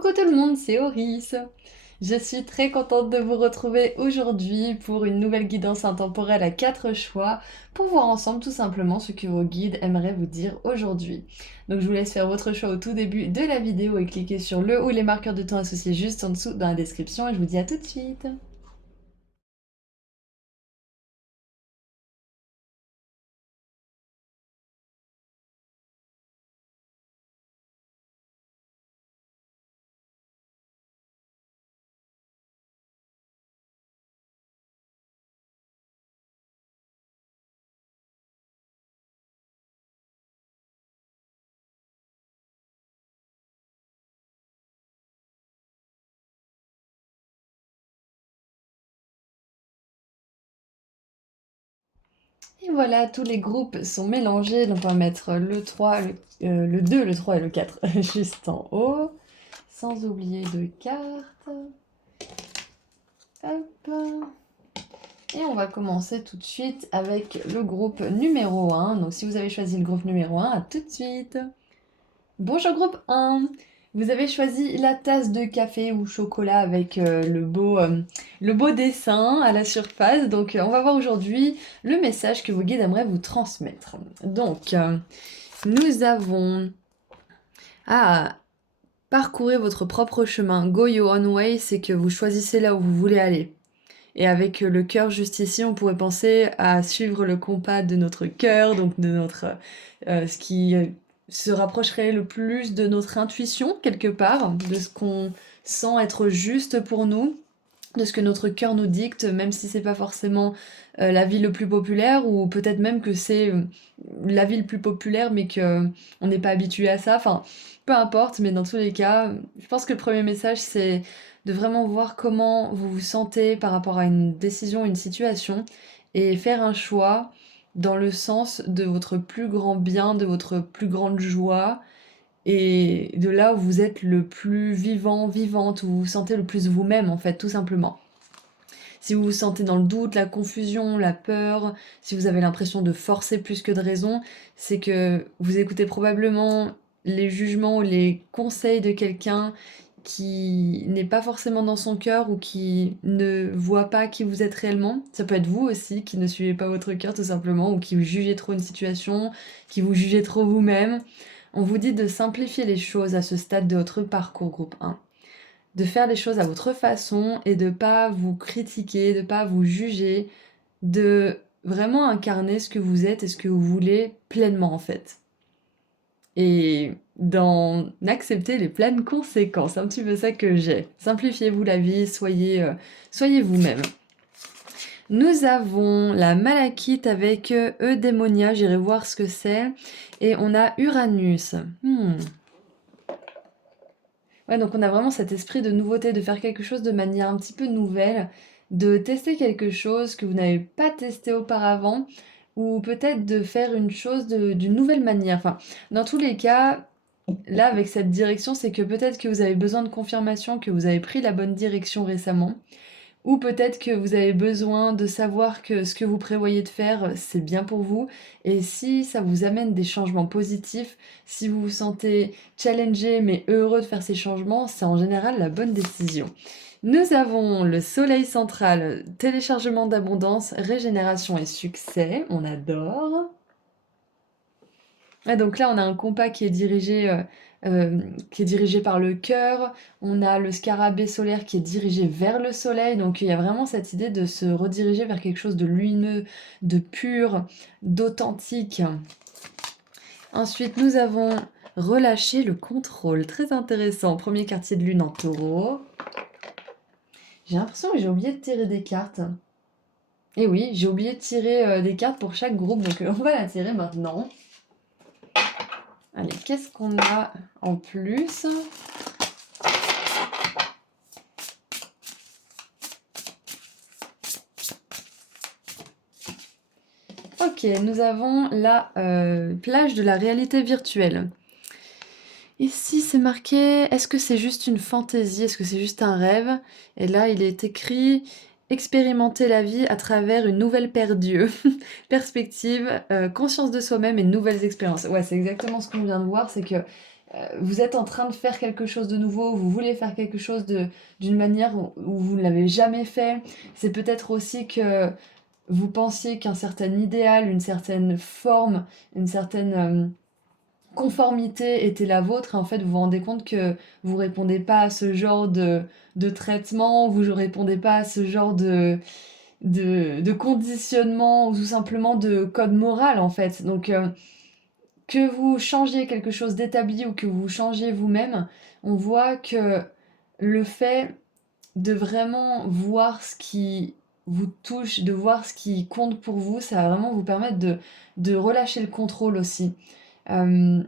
Coucou tout le monde, c'est Oris. Je suis très contente de vous retrouver aujourd'hui pour une nouvelle guidance intemporelle à 4 choix pour voir ensemble tout simplement ce que vos guides aimeraient vous dire aujourd'hui. Donc je vous laisse faire votre choix au tout début de la vidéo et cliquer sur le ou les marqueurs de temps associés juste en dessous dans la description et je vous dis à tout de suite. Et voilà, tous les groupes sont mélangés, donc on va mettre le 3, le 2, le 3 et le 4 juste en haut, sans oublier de cartes. Hop. Et on va commencer tout de suite avec le groupe numéro 1. Donc si vous avez choisi le groupe numéro 1, à tout de suite. Bonjour groupe 1. Vous avez choisi la tasse de café ou chocolat avec le beau dessin à la surface. Donc on va voir aujourd'hui le message que vos guides aimeraient vous transmettre. Donc nous avons... Ah, parcourez votre propre chemin. Go your own way, c'est que vous choisissez là où vous voulez aller. Et avec le cœur juste ici, on pourrait penser à suivre le compas de notre cœur, donc de notre ce qui se rapprocherait le plus de notre intuition quelque part, de ce qu'on sent être juste pour nous, de ce que notre cœur nous dicte, même si c'est pas forcément l'avis le plus populaire, ou peut-être même que c'est l'avis le plus populaire, mais que on n'est pas habitué à ça. Enfin, peu importe, mais dans tous les cas, je pense que le premier message c'est de vraiment voir comment vous vous sentez par rapport à une décision, une situation, et faire un choix dans le sens de votre plus grand bien, de votre plus grande joie, et de là où vous êtes le plus vivant, vivante, où vous vous sentez le plus vous-même en fait, tout simplement. Si vous vous sentez dans le doute, la confusion, la peur, si vous avez l'impression de forcer plus que de raison, c'est que vous écoutez probablement les jugements ou les conseils de quelqu'un qui n'est pas forcément dans son cœur ou qui ne voit pas qui vous êtes réellement. Ça peut être vous aussi qui ne suivez pas votre cœur tout simplement ou qui vous jugez trop une situation, qui vous jugez trop vous-même. On vous dit de simplifier les choses à ce stade de votre parcours groupe 1, de faire les choses à votre façon et de pas vous critiquer, de pas vous juger, de vraiment incarner ce que vous êtes et ce que vous voulez pleinement en fait. Et d'en accepter les pleines conséquences, c'est un petit peu ça que j'ai. Simplifiez-vous la vie, soyez vous-même. Nous avons la malachite avec Eudémonia, j'irai voir ce que c'est. Et on a Uranus. Ouais, donc on a vraiment cet esprit de nouveauté, de faire quelque chose de manière un petit peu nouvelle, de tester quelque chose que vous n'avez pas testé auparavant, ou peut-être de faire une chose d'une nouvelle manière. Enfin, dans tous les cas, là, avec cette direction, c'est que peut-être que vous avez besoin de confirmation, que vous avez pris la bonne direction récemment, ou peut-être que vous avez besoin de savoir que ce que vous prévoyez de faire, c'est bien pour vous. Et si ça vous amène des changements positifs, si vous vous sentez challengé mais heureux de faire ces changements, c'est en général la bonne décision. Nous avons le soleil central, téléchargement d'abondance, régénération et succès. On adore. Ouais, donc là, on a un compas qui est dirigé par le cœur. On a le scarabée solaire qui est dirigé vers le soleil. Donc il y a vraiment cette idée de se rediriger vers quelque chose de lumineux, de pur, d'authentique. Ensuite, nous avons relâché le contrôle. Très intéressant. Premier quartier de lune en taureau. J'ai l'impression que j'ai oublié de tirer des cartes. Et oui, j'ai oublié de tirer des cartes pour chaque groupe. Donc on va la tirer maintenant. Allez, qu'est-ce qu'on a en plus? Ok, nous avons la plage de la réalité virtuelle. Ici, c'est marqué, est-ce que c'est juste une fantaisie? Est-ce que c'est juste un rêve? Et là, il est écrit, expérimenter la vie à travers une nouvelle paire d'yeux. Perspective, conscience de soi-même et nouvelles expériences. Ouais, c'est exactement ce qu'on vient de voir, c'est que vous êtes en train de faire quelque chose de nouveau, vous voulez faire quelque chose d'une manière où vous ne l'avez jamais fait. C'est peut-être aussi que vous pensiez qu'un certain idéal, une certaine forme, une certaine conformité était la vôtre, et en fait vous vous rendez compte que vous répondez pas à ce genre de traitement, vous répondez pas à ce genre de conditionnement, ou tout simplement de code moral en fait. Donc que vous changiez quelque chose d'établi ou que vous changiez vous-même, on voit que le fait de vraiment voir ce qui vous touche, de voir ce qui compte pour vous, ça va vraiment vous permettre de relâcher le contrôle aussi. Euh,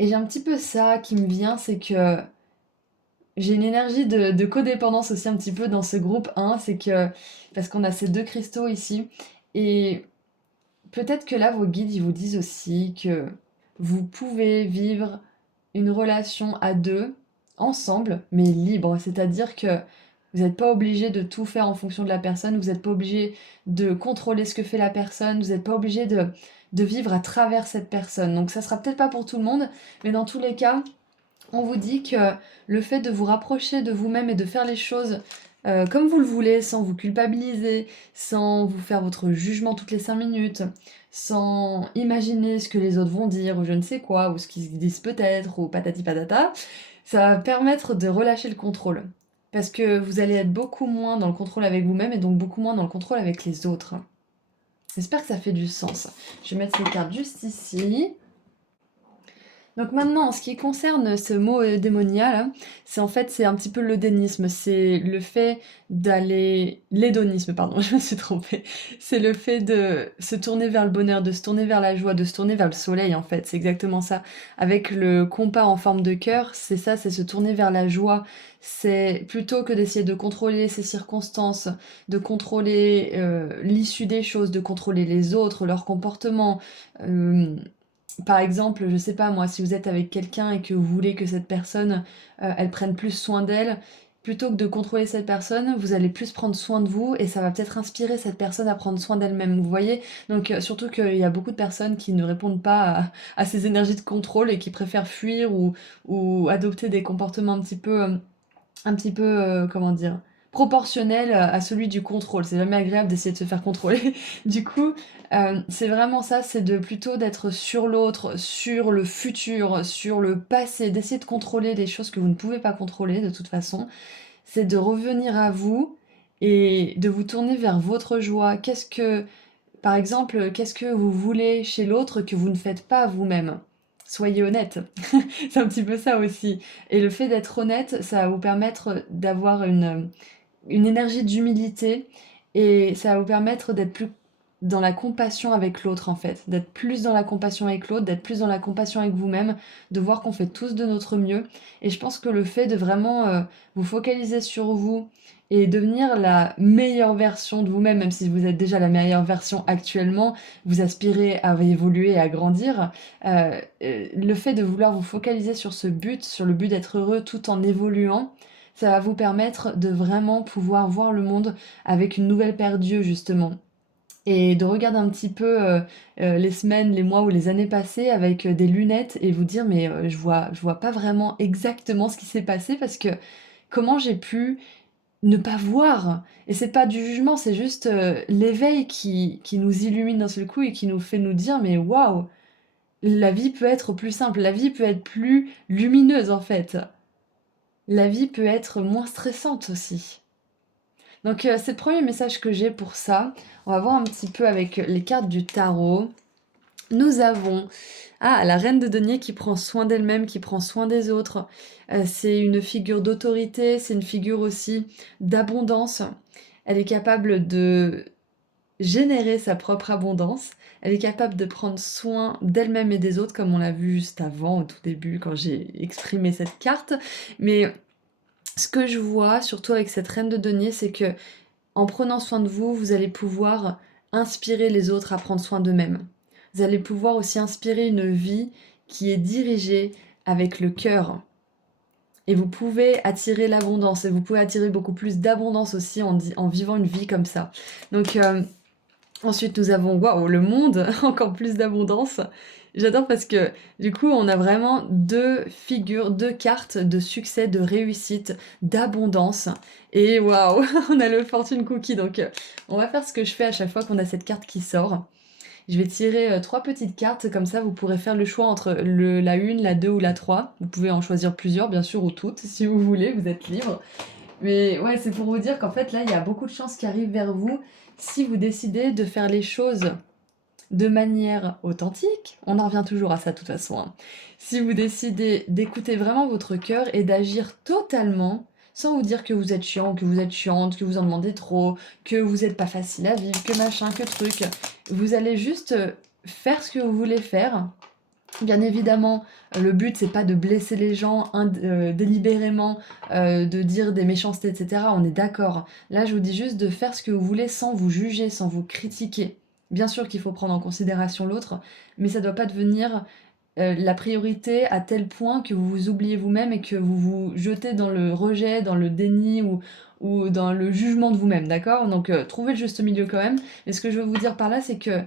et j'ai un petit peu ça qui me vient, c'est que j'ai une énergie de codépendance aussi un petit peu dans ce groupe 1, c'est que parce qu'on a ces deux cristaux ici, et peut-être que là vos guides ils vous disent aussi que vous pouvez vivre une relation à deux, ensemble, mais libre, c'est-à-dire que vous n'êtes pas obligé de tout faire en fonction de la personne, vous n'êtes pas obligé de contrôler ce que fait la personne, vous n'êtes pas obligé de vivre à travers cette personne. Donc ça sera peut-être pas pour tout le monde, mais dans tous les cas, on vous dit que le fait de vous rapprocher de vous-même et de faire les choses comme vous le voulez, sans vous culpabiliser, sans vous faire votre jugement toutes les 5 minutes, sans imaginer ce que les autres vont dire, ou je ne sais quoi, ou ce qu'ils se disent peut-être, ou patati patata, ça va permettre de relâcher le contrôle. Parce que vous allez être beaucoup moins dans le contrôle avec vous-même et donc beaucoup moins dans le contrôle avec les autres. J'espère que ça fait du sens. Je vais mettre ces cartes juste ici. Donc maintenant, en ce qui concerne ce mot démonial, hein, c'est un petit peu l'eudénisme, c'est le fait d'aller... L'hédonisme, pardon, je me suis trompée. C'est le fait de se tourner vers le bonheur, de se tourner vers la joie, de se tourner vers le soleil en fait, c'est exactement ça. Avec le compas en forme de cœur, c'est ça, c'est se tourner vers la joie. C'est plutôt que d'essayer de contrôler ces circonstances, de contrôler l'issue des choses, de contrôler les autres, leur comportement. euh, Par exemple, je sais pas moi, si vous êtes avec quelqu'un et que vous voulez que cette personne, elle prenne plus soin d'elle, plutôt que de contrôler cette personne, vous allez plus prendre soin de vous et ça va peut-être inspirer cette personne à prendre soin d'elle-même, vous voyez? Donc surtout qu'il y a beaucoup de personnes qui ne répondent pas à ces énergies de contrôle et qui préfèrent fuir ou adopter des comportements comment dire, proportionnel à celui du contrôle. C'est jamais agréable d'essayer de se faire contrôler. Du coup, c'est vraiment ça, c'est de plutôt d'être sur l'autre, sur le futur, sur le passé, d'essayer de contrôler les choses que vous ne pouvez pas contrôler de toute façon. C'est de revenir à vous et de vous tourner vers votre joie. Par exemple, qu'est-ce que vous voulez chez l'autre que vous ne faites pas vous-même? Soyez honnête. C'est un petit peu ça aussi. Et le fait d'être honnête, ça va vous permettre d'avoir une énergie d'humilité et ça va vous permettre d'être plus dans la compassion avec l'autre en fait, d'être plus dans la compassion avec l'autre, d'être plus dans la compassion avec vous-même, de voir qu'on fait tous de notre mieux. Et je pense que le fait de vraiment vous focaliser sur vous et devenir la meilleure version de vous-même, même si vous êtes déjà la meilleure version actuellement, vous aspirez à évoluer et à grandir, le fait de vouloir vous focaliser sur ce but, sur le but d'être heureux tout en évoluant, ça va vous permettre de vraiment pouvoir voir le monde avec une nouvelle paire d'yeux justement. Et de regarder un petit peu les semaines, les mois ou les années passées avec des lunettes et vous dire mais je vois pas vraiment exactement ce qui s'est passé parce que comment j'ai pu ne pas voir. Et c'est pas du jugement, c'est juste l'éveil qui nous illumine d'un seul coup et qui nous fait nous dire mais waouh, la vie peut être plus simple, la vie peut être plus lumineuse en fait. La vie peut être moins stressante aussi. Donc c'est le premier message que j'ai pour ça. On va voir un petit peu avec les cartes du tarot. Nous avons la reine de denier qui prend soin d'elle-même, qui prend soin des autres. C'est une figure d'autorité, c'est une figure aussi d'abondance. Elle est capable de générer sa propre abondance. Elle est capable de prendre soin d'elle-même et des autres, comme on l'a vu juste avant, au tout début, quand j'ai exprimé cette carte. Mais ce que je vois, surtout avec cette reine de denier, c'est que en prenant soin de vous, vous allez pouvoir inspirer les autres à prendre soin d'eux-mêmes. Vous allez pouvoir aussi inspirer une vie qui est dirigée avec le cœur. Et vous pouvez attirer l'abondance, et vous pouvez attirer beaucoup plus d'abondance aussi en vivant une vie comme ça. Donc Ensuite, nous avons, waouh, le monde, encore plus d'abondance. J'adore parce que du coup, on a vraiment deux figures, deux cartes de succès, de réussite, d'abondance. Et waouh, on a le fortune cookie. Donc, on va faire ce que je fais à chaque fois qu'on a cette carte qui sort. Je vais tirer trois petites cartes, comme ça vous pourrez faire le choix entre la 1, la 2 ou la 3. Vous pouvez en choisir plusieurs, bien sûr, ou toutes, si vous voulez, vous êtes libre. Mais ouais, c'est pour vous dire qu'en fait, là, il y a beaucoup de chances qui arrivent vers vous si vous décidez de faire les choses de manière authentique. On en revient toujours à ça de toute façon, hein. Si vous décidez d'écouter vraiment votre cœur et d'agir totalement sans vous dire que vous êtes chiant, que vous êtes chiante, que vous en demandez trop, que vous n'êtes pas facile à vivre, que machin, que truc. Vous allez juste faire ce que vous voulez faire. Bien évidemment, le but c'est pas de blesser les gens délibérément, de dire des méchancetés, etc. On est d'accord. Là, je vous dis juste de faire ce que vous voulez sans vous juger, sans vous critiquer. Bien sûr qu'il faut prendre en considération l'autre, mais ça doit pas devenir la priorité à tel point que vous vous oubliez vous-même et que vous vous jetez dans le rejet, dans le déni ou dans le jugement de vous-même, d'accord? Donc trouvez le juste milieu quand même. Mais ce que je veux vous dire par là, c'est que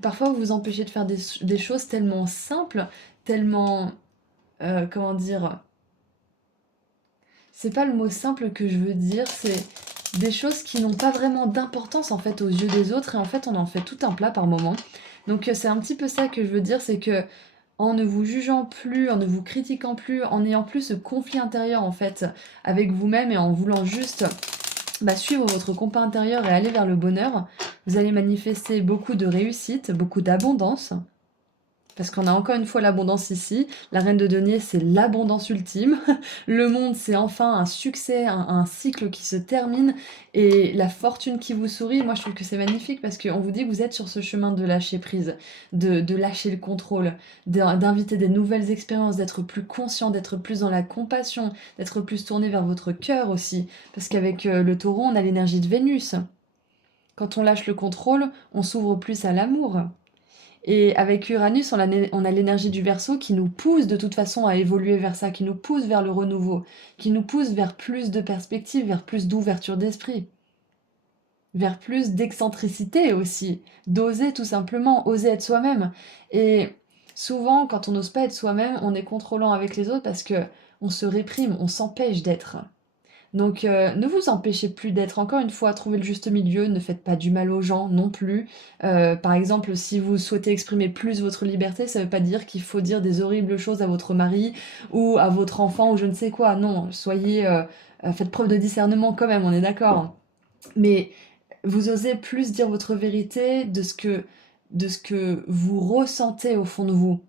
parfois vous vous empêchez de faire des choses tellement simples, tellement... comment dire? C'est pas le mot simple que je veux dire, c'est des choses qui n'ont pas vraiment d'importance en fait aux yeux des autres et en fait on en fait tout un plat par moment. Donc c'est un petit peu ça que je veux dire, c'est que en ne vous jugeant plus, en ne vous critiquant plus, en n'ayant plus ce conflit intérieur en fait avec vous-même et en voulant juste suivre votre compas intérieur et aller vers le bonheur, vous allez manifester beaucoup de réussite, beaucoup d'abondance. Parce qu'on a encore une fois l'abondance ici. La reine de denier, c'est l'abondance ultime. Le monde, c'est enfin un succès, un cycle qui se termine. Et la fortune qui vous sourit, moi je trouve que c'est magnifique parce qu'on vous dit que vous êtes sur ce chemin de lâcher prise, de lâcher le contrôle, d'inviter des nouvelles expériences, d'être plus conscient, d'être plus dans la compassion, d'être plus tourné vers votre cœur aussi. Parce qu'avec le taureau, on a l'énergie de Vénus. Quand on lâche le contrôle, on s'ouvre plus à l'amour. Et avec Uranus, on a l'énergie du Verseau qui nous pousse de toute façon à évoluer vers ça, qui nous pousse vers le renouveau, qui nous pousse vers plus de perspectives, vers plus d'ouverture d'esprit, vers plus d'excentricité aussi, d'oser tout simplement, oser être soi-même. Et souvent, quand on n'ose pas être soi-même, on est contrôlant avec les autres parce que on se réprime, on s'empêche d'être. Donc ne vous empêchez plus d'être. Encore une fois, trouvez le juste milieu, ne faites pas du mal aux gens non plus. Par exemple, si vous souhaitez exprimer plus votre liberté, ça veut pas dire qu'il faut dire des horribles choses à votre mari ou à votre enfant ou je ne sais quoi. Non, faites preuve de discernement quand même, on est d'accord. Mais vous osez plus dire votre vérité de ce que vous ressentez au fond de vous.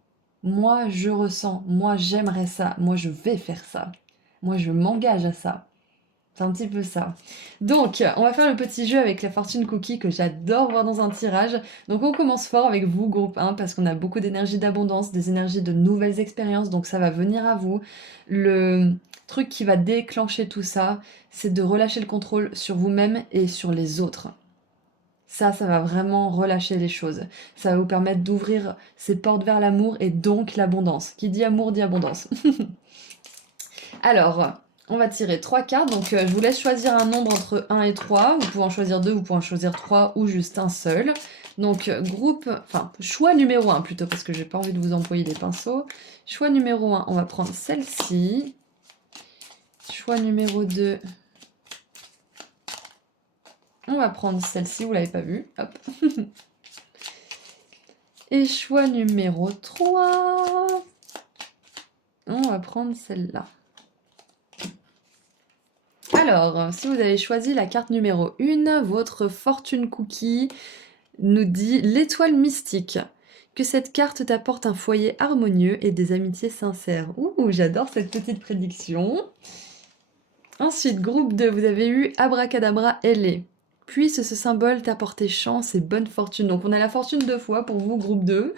Moi, je ressens, moi, j'aimerais ça, moi, je vais faire ça, moi, je m'engage à ça. C'est un petit peu ça. Donc, on va faire le petit jeu avec la fortune cookie que j'adore voir dans un tirage. Donc, on commence fort avec vous, groupe 1, parce qu'on a beaucoup d'énergie d'abondance, des énergies de nouvelles expériences, donc ça va venir à vous. Le truc qui va déclencher tout ça, c'est de relâcher le contrôle sur vous-même et sur les autres. Ça va vraiment relâcher les choses. Ça va vous permettre d'ouvrir ces portes vers l'amour et donc l'abondance. Qui dit amour dit abondance. Alors, on va tirer 3 cartes. Donc, je vous laisse choisir un nombre entre 1 et 3. Vous pouvez en choisir 2, vous pouvez en choisir 3 ou juste un seul. Donc, choix numéro 1 plutôt, parce que j'ai pas envie de vous employer des pinceaux. Choix numéro 1, on va prendre celle-ci. Choix numéro 2, on va prendre celle-ci, vous l'avez pas vue. Hop. Et choix numéro 3, on va prendre celle-là. Alors, si vous avez choisi la carte numéro 1, votre fortune cookie nous dit l'étoile mystique. Que cette carte t'apporte un foyer harmonieux et des amitiés sincères. Ouh, j'adore cette petite prédiction. Ensuite, groupe 2, vous avez eu Abracadabra ailé. Puisse ce symbole t'apporter chance et bonne fortune. Donc on a la fortune 2 fois pour vous, groupe 2.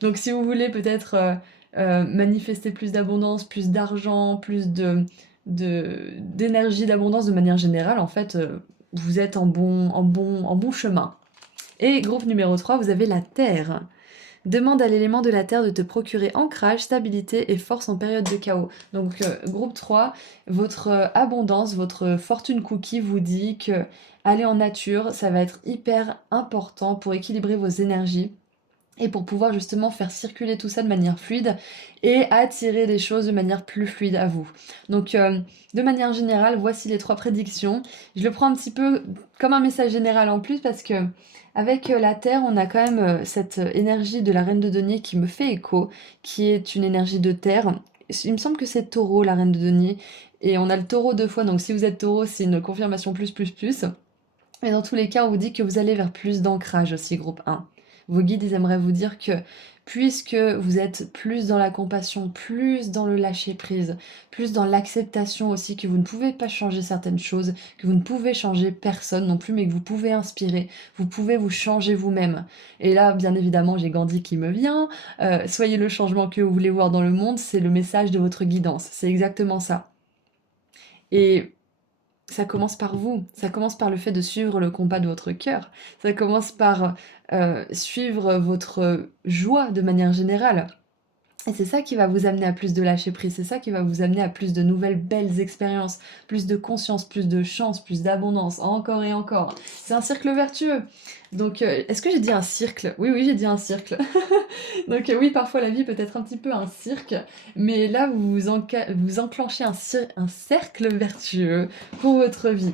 Donc si vous voulez peut-être manifester plus d'abondance, plus d'argent, plus d'énergie, d'abondance de manière générale, en fait, vous êtes en bon chemin. Et groupe numéro 3, vous avez la Terre. Demande à l'élément de la terre de te procurer ancrage, stabilité et force en période de chaos. Donc groupe 3, votre abondance, votre fortune cookie vous dit que aller en nature, ça va être hyper important pour équilibrer vos énergies et pour pouvoir justement faire circuler tout ça de manière fluide et attirer des choses de manière plus fluide à vous. Donc de manière générale, voici les 3 prédictions. Je le prends un petit peu comme un message général en plus parce que avec la Terre, on a quand même cette énergie de la Reine de Denier qui me fait écho, qui est une énergie de terre. Il me semble que c'est Taureau, la Reine de Denier, et on a le Taureau 2 fois, donc si vous êtes Taureau, c'est une confirmation plus plus plus. Mais dans tous les cas, on vous dit que vous allez vers plus d'ancrage aussi, groupe 1. Vos guides, ils aimeraient vous dire que puisque vous êtes plus dans la compassion, plus dans le lâcher-prise, plus dans l'acceptation aussi que vous ne pouvez pas changer certaines choses, que vous ne pouvez changer personne non plus, mais que vous pouvez inspirer, vous pouvez vous changer vous-même. Et là, bien évidemment, j'ai Gandhi qui me vient. Soyez le changement que vous voulez voir dans le monde, c'est le message de votre guidance. C'est exactement ça. Et ça commence par vous, ça commence par le fait de suivre le compas de votre cœur, ça commence par suivre votre joie de manière générale. Et c'est ça qui va vous amener à plus de lâcher prise, c'est ça qui va vous amener à plus de nouvelles belles expériences, plus de conscience, plus de chance, plus d'abondance, encore et encore. C'est un cercle vertueux. Donc, est-ce que j'ai dit un cercle? Oui, oui, j'ai dit un cercle. Donc oui, parfois la vie peut être un petit peu un cirque, mais là vous enclenchez un cercle vertueux pour votre vie.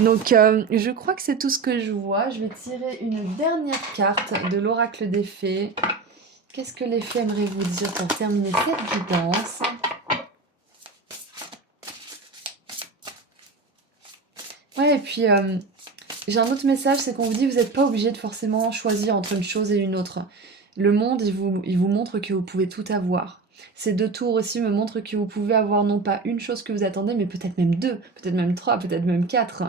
Donc je crois que c'est tout ce que je vois. Je vais tirer une dernière carte de l'oracle des fées. Qu'est-ce que les fées aimeraient vous dire pour terminer cette guidance? Ouais, et puis j'ai un autre message, c'est qu'on vous dit que vous n'êtes pas obligé de forcément choisir entre une chose et une autre. Le monde, il vous montre que vous pouvez tout avoir. Ces 2 tours aussi me montrent que vous pouvez avoir non pas une chose que vous attendez, mais peut-être même 2, peut-être même 3, peut-être même 4.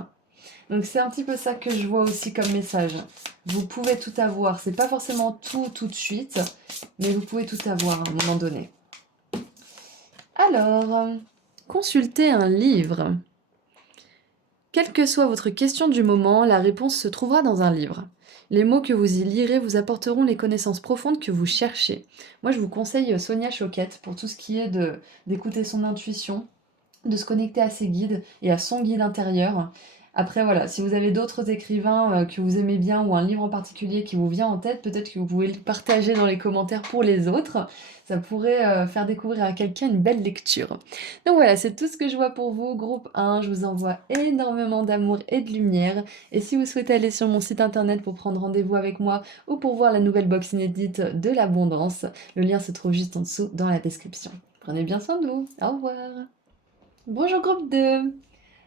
Donc c'est un petit peu ça que je vois aussi comme message. Vous pouvez tout avoir. C'est pas forcément tout de suite, mais vous pouvez tout avoir à un moment donné. Alors, consultez un livre. Quelle que soit votre question du moment, la réponse se trouvera dans un livre. Les mots que vous y lirez vous apporteront les connaissances profondes que vous cherchez. Moi, je vous conseille Sonia Choquette pour tout ce qui est d'écouter son intuition, de se connecter à ses guides et à son guide intérieur. Après, voilà, si vous avez d'autres écrivains que vous aimez bien ou un livre en particulier qui vous vient en tête, peut-être que vous pouvez le partager dans les commentaires pour les autres. Ça pourrait faire découvrir à quelqu'un une belle lecture. Donc voilà, c'est tout ce que je vois pour vous. Groupe 1, je vous envoie énormément d'amour et de lumière. Et si vous souhaitez aller sur mon site internet pour prendre rendez-vous avec moi ou pour voir la nouvelle box inédite de l'abondance, le lien se trouve juste en dessous dans la description. Prenez bien soin de vous. Au revoir. Bonjour groupe 2.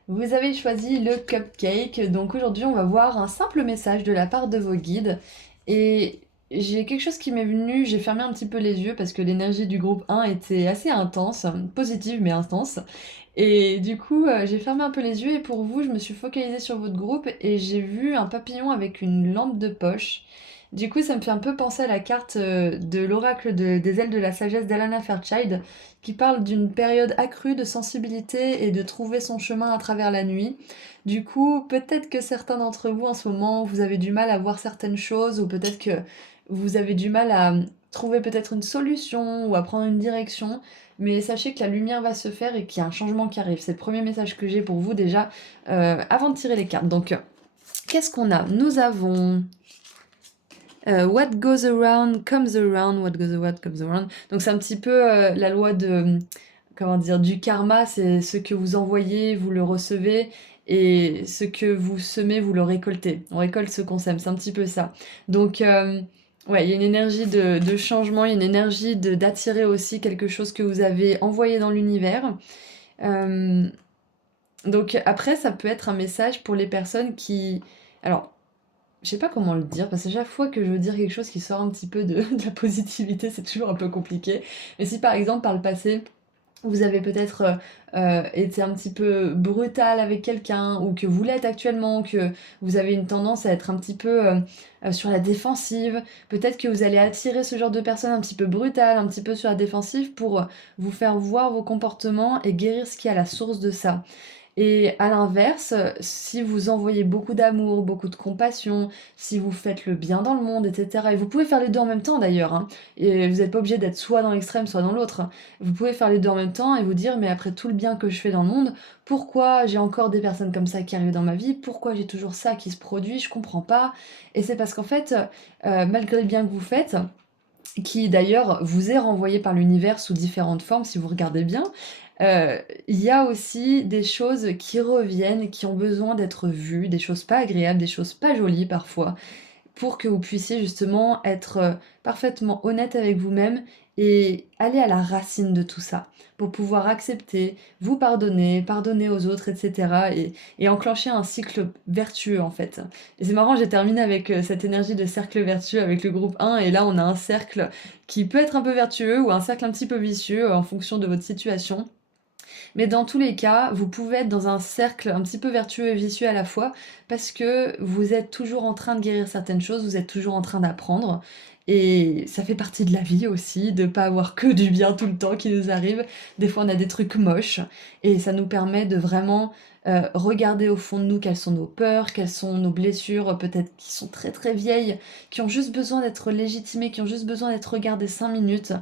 Vous avez choisi le cupcake, donc aujourd'hui on va voir un simple message de la part de vos guides. Et j'ai quelque chose qui m'est venu, j'ai fermé un petit peu les yeux parce que l'énergie du groupe 1 était assez intense, positive mais intense. Et du coup, j'ai fermé un peu les yeux et pour vous, je me suis focalisée sur votre groupe et j'ai vu un papillon avec une lampe de poche. Du coup, ça me fait un peu penser à la carte de l'oracle des ailes de la sagesse d'Alana Fairchild, qui parle d'une période accrue de sensibilité et de trouver son chemin à travers la nuit. Du coup, peut-être que certains d'entre vous en ce moment, vous avez du mal à voir certaines choses, ou peut-être que vous avez du mal à trouver peut-être une solution ou à prendre une direction. Mais sachez que la lumière va se faire et qu'il y a un changement qui arrive. C'est le premier message que j'ai pour vous déjà avant de tirer les cartes. Donc, qu'est-ce qu'on a? Nous avons what goes around comes around, what goes around comes around. Donc c'est un petit peu la loi de, comment dire, du karma, c'est ce que vous envoyez, vous le recevez, et ce que vous semez, vous le récoltez. On récolte ce qu'on sème, c'est un petit peu ça. Donc ouais, il y a une énergie de changement, il y a une énergie d'attirer aussi quelque chose que vous avez envoyé dans l'univers. Donc après, ça peut être un message pour les personnes qui... Alors, je sais pas comment le dire, parce que chaque fois que je veux dire quelque chose qui sort un petit peu de la positivité, c'est toujours un peu compliqué. Mais si par exemple, par le passé, vous avez peut-être été un petit peu brutal avec quelqu'un, ou que vous l'êtes actuellement, que vous avez une tendance à être un petit peu sur la défensive, peut-être que vous allez attirer ce genre de personnes un petit peu brutales, un petit peu sur la défensive, pour vous faire voir vos comportements et guérir ce qui est à la source de ça. Et à l'inverse, si vous envoyez beaucoup d'amour, beaucoup de compassion, si vous faites le bien dans le monde, etc. Et vous pouvez faire les deux en même temps d'ailleurs, hein, et vous n'êtes pas obligé d'être soit dans l'extrême, soit dans l'autre. Vous pouvez faire les deux en même temps et vous dire, mais après tout le bien que je fais dans le monde, pourquoi j'ai encore des personnes comme ça qui arrivent dans ma vie? Pourquoi j'ai toujours ça qui se produit? Je comprends pas. Et c'est parce qu'en fait, malgré le bien que vous faites, qui d'ailleurs vous est renvoyé par l'univers sous différentes formes, si vous regardez bien, il y a aussi des choses qui reviennent, qui ont besoin d'être vues, des choses pas agréables, des choses pas jolies parfois, pour que vous puissiez justement être parfaitement honnête avec vous-même et aller à la racine de tout ça, pour pouvoir accepter, vous pardonner, pardonner aux autres, etc. Et enclencher un cycle vertueux en fait. Et c'est marrant, j'ai terminé avec cette énergie de cercle vertueux avec le groupe 1, et là on a un cercle qui peut être un peu vertueux ou un cercle un petit peu vicieux en fonction de votre situation. Mais dans tous les cas, vous pouvez être dans un cercle un petit peu vertueux et vicieux à la fois, parce que vous êtes toujours en train de guérir certaines choses, vous êtes toujours en train d'apprendre. Et ça fait partie de la vie aussi, de pas avoir que du bien tout le temps qui nous arrive. Des fois, on a des trucs moches, et ça nous permet de vraiment regarder au fond de nous quelles sont nos peurs, quelles sont nos blessures, peut-être qui sont très très vieilles, qui ont juste besoin d'être légitimées, qui ont juste besoin d'être regardées 5 minutes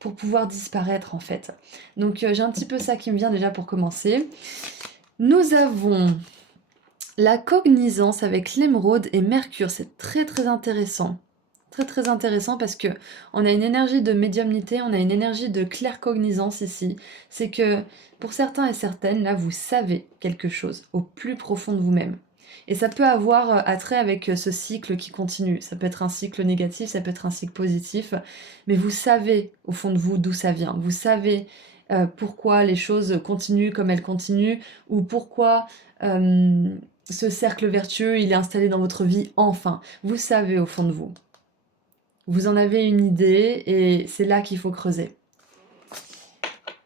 pour pouvoir disparaître en fait. Donc j'ai un petit peu ça qui me vient déjà pour commencer. Nous avons la cognizance avec l'émeraude et Mercure, c'est très très intéressant. Très très intéressant parce que on a une énergie de médiumnité, on a une énergie de claircognizance ici. C'est que pour certains et certaines, là, vous savez quelque chose au plus profond de vous-même. Et ça peut avoir attrait avec ce cycle qui continue. Ça peut être un cycle négatif, ça peut être un cycle positif, mais vous savez au fond de vous d'où ça vient. Vous savez pourquoi les choses continuent comme elles continuent, ou pourquoi ce cercle vertueux il est installé dans votre vie enfin. Vous savez au fond de vous. Vous en avez une idée et c'est là qu'il faut creuser.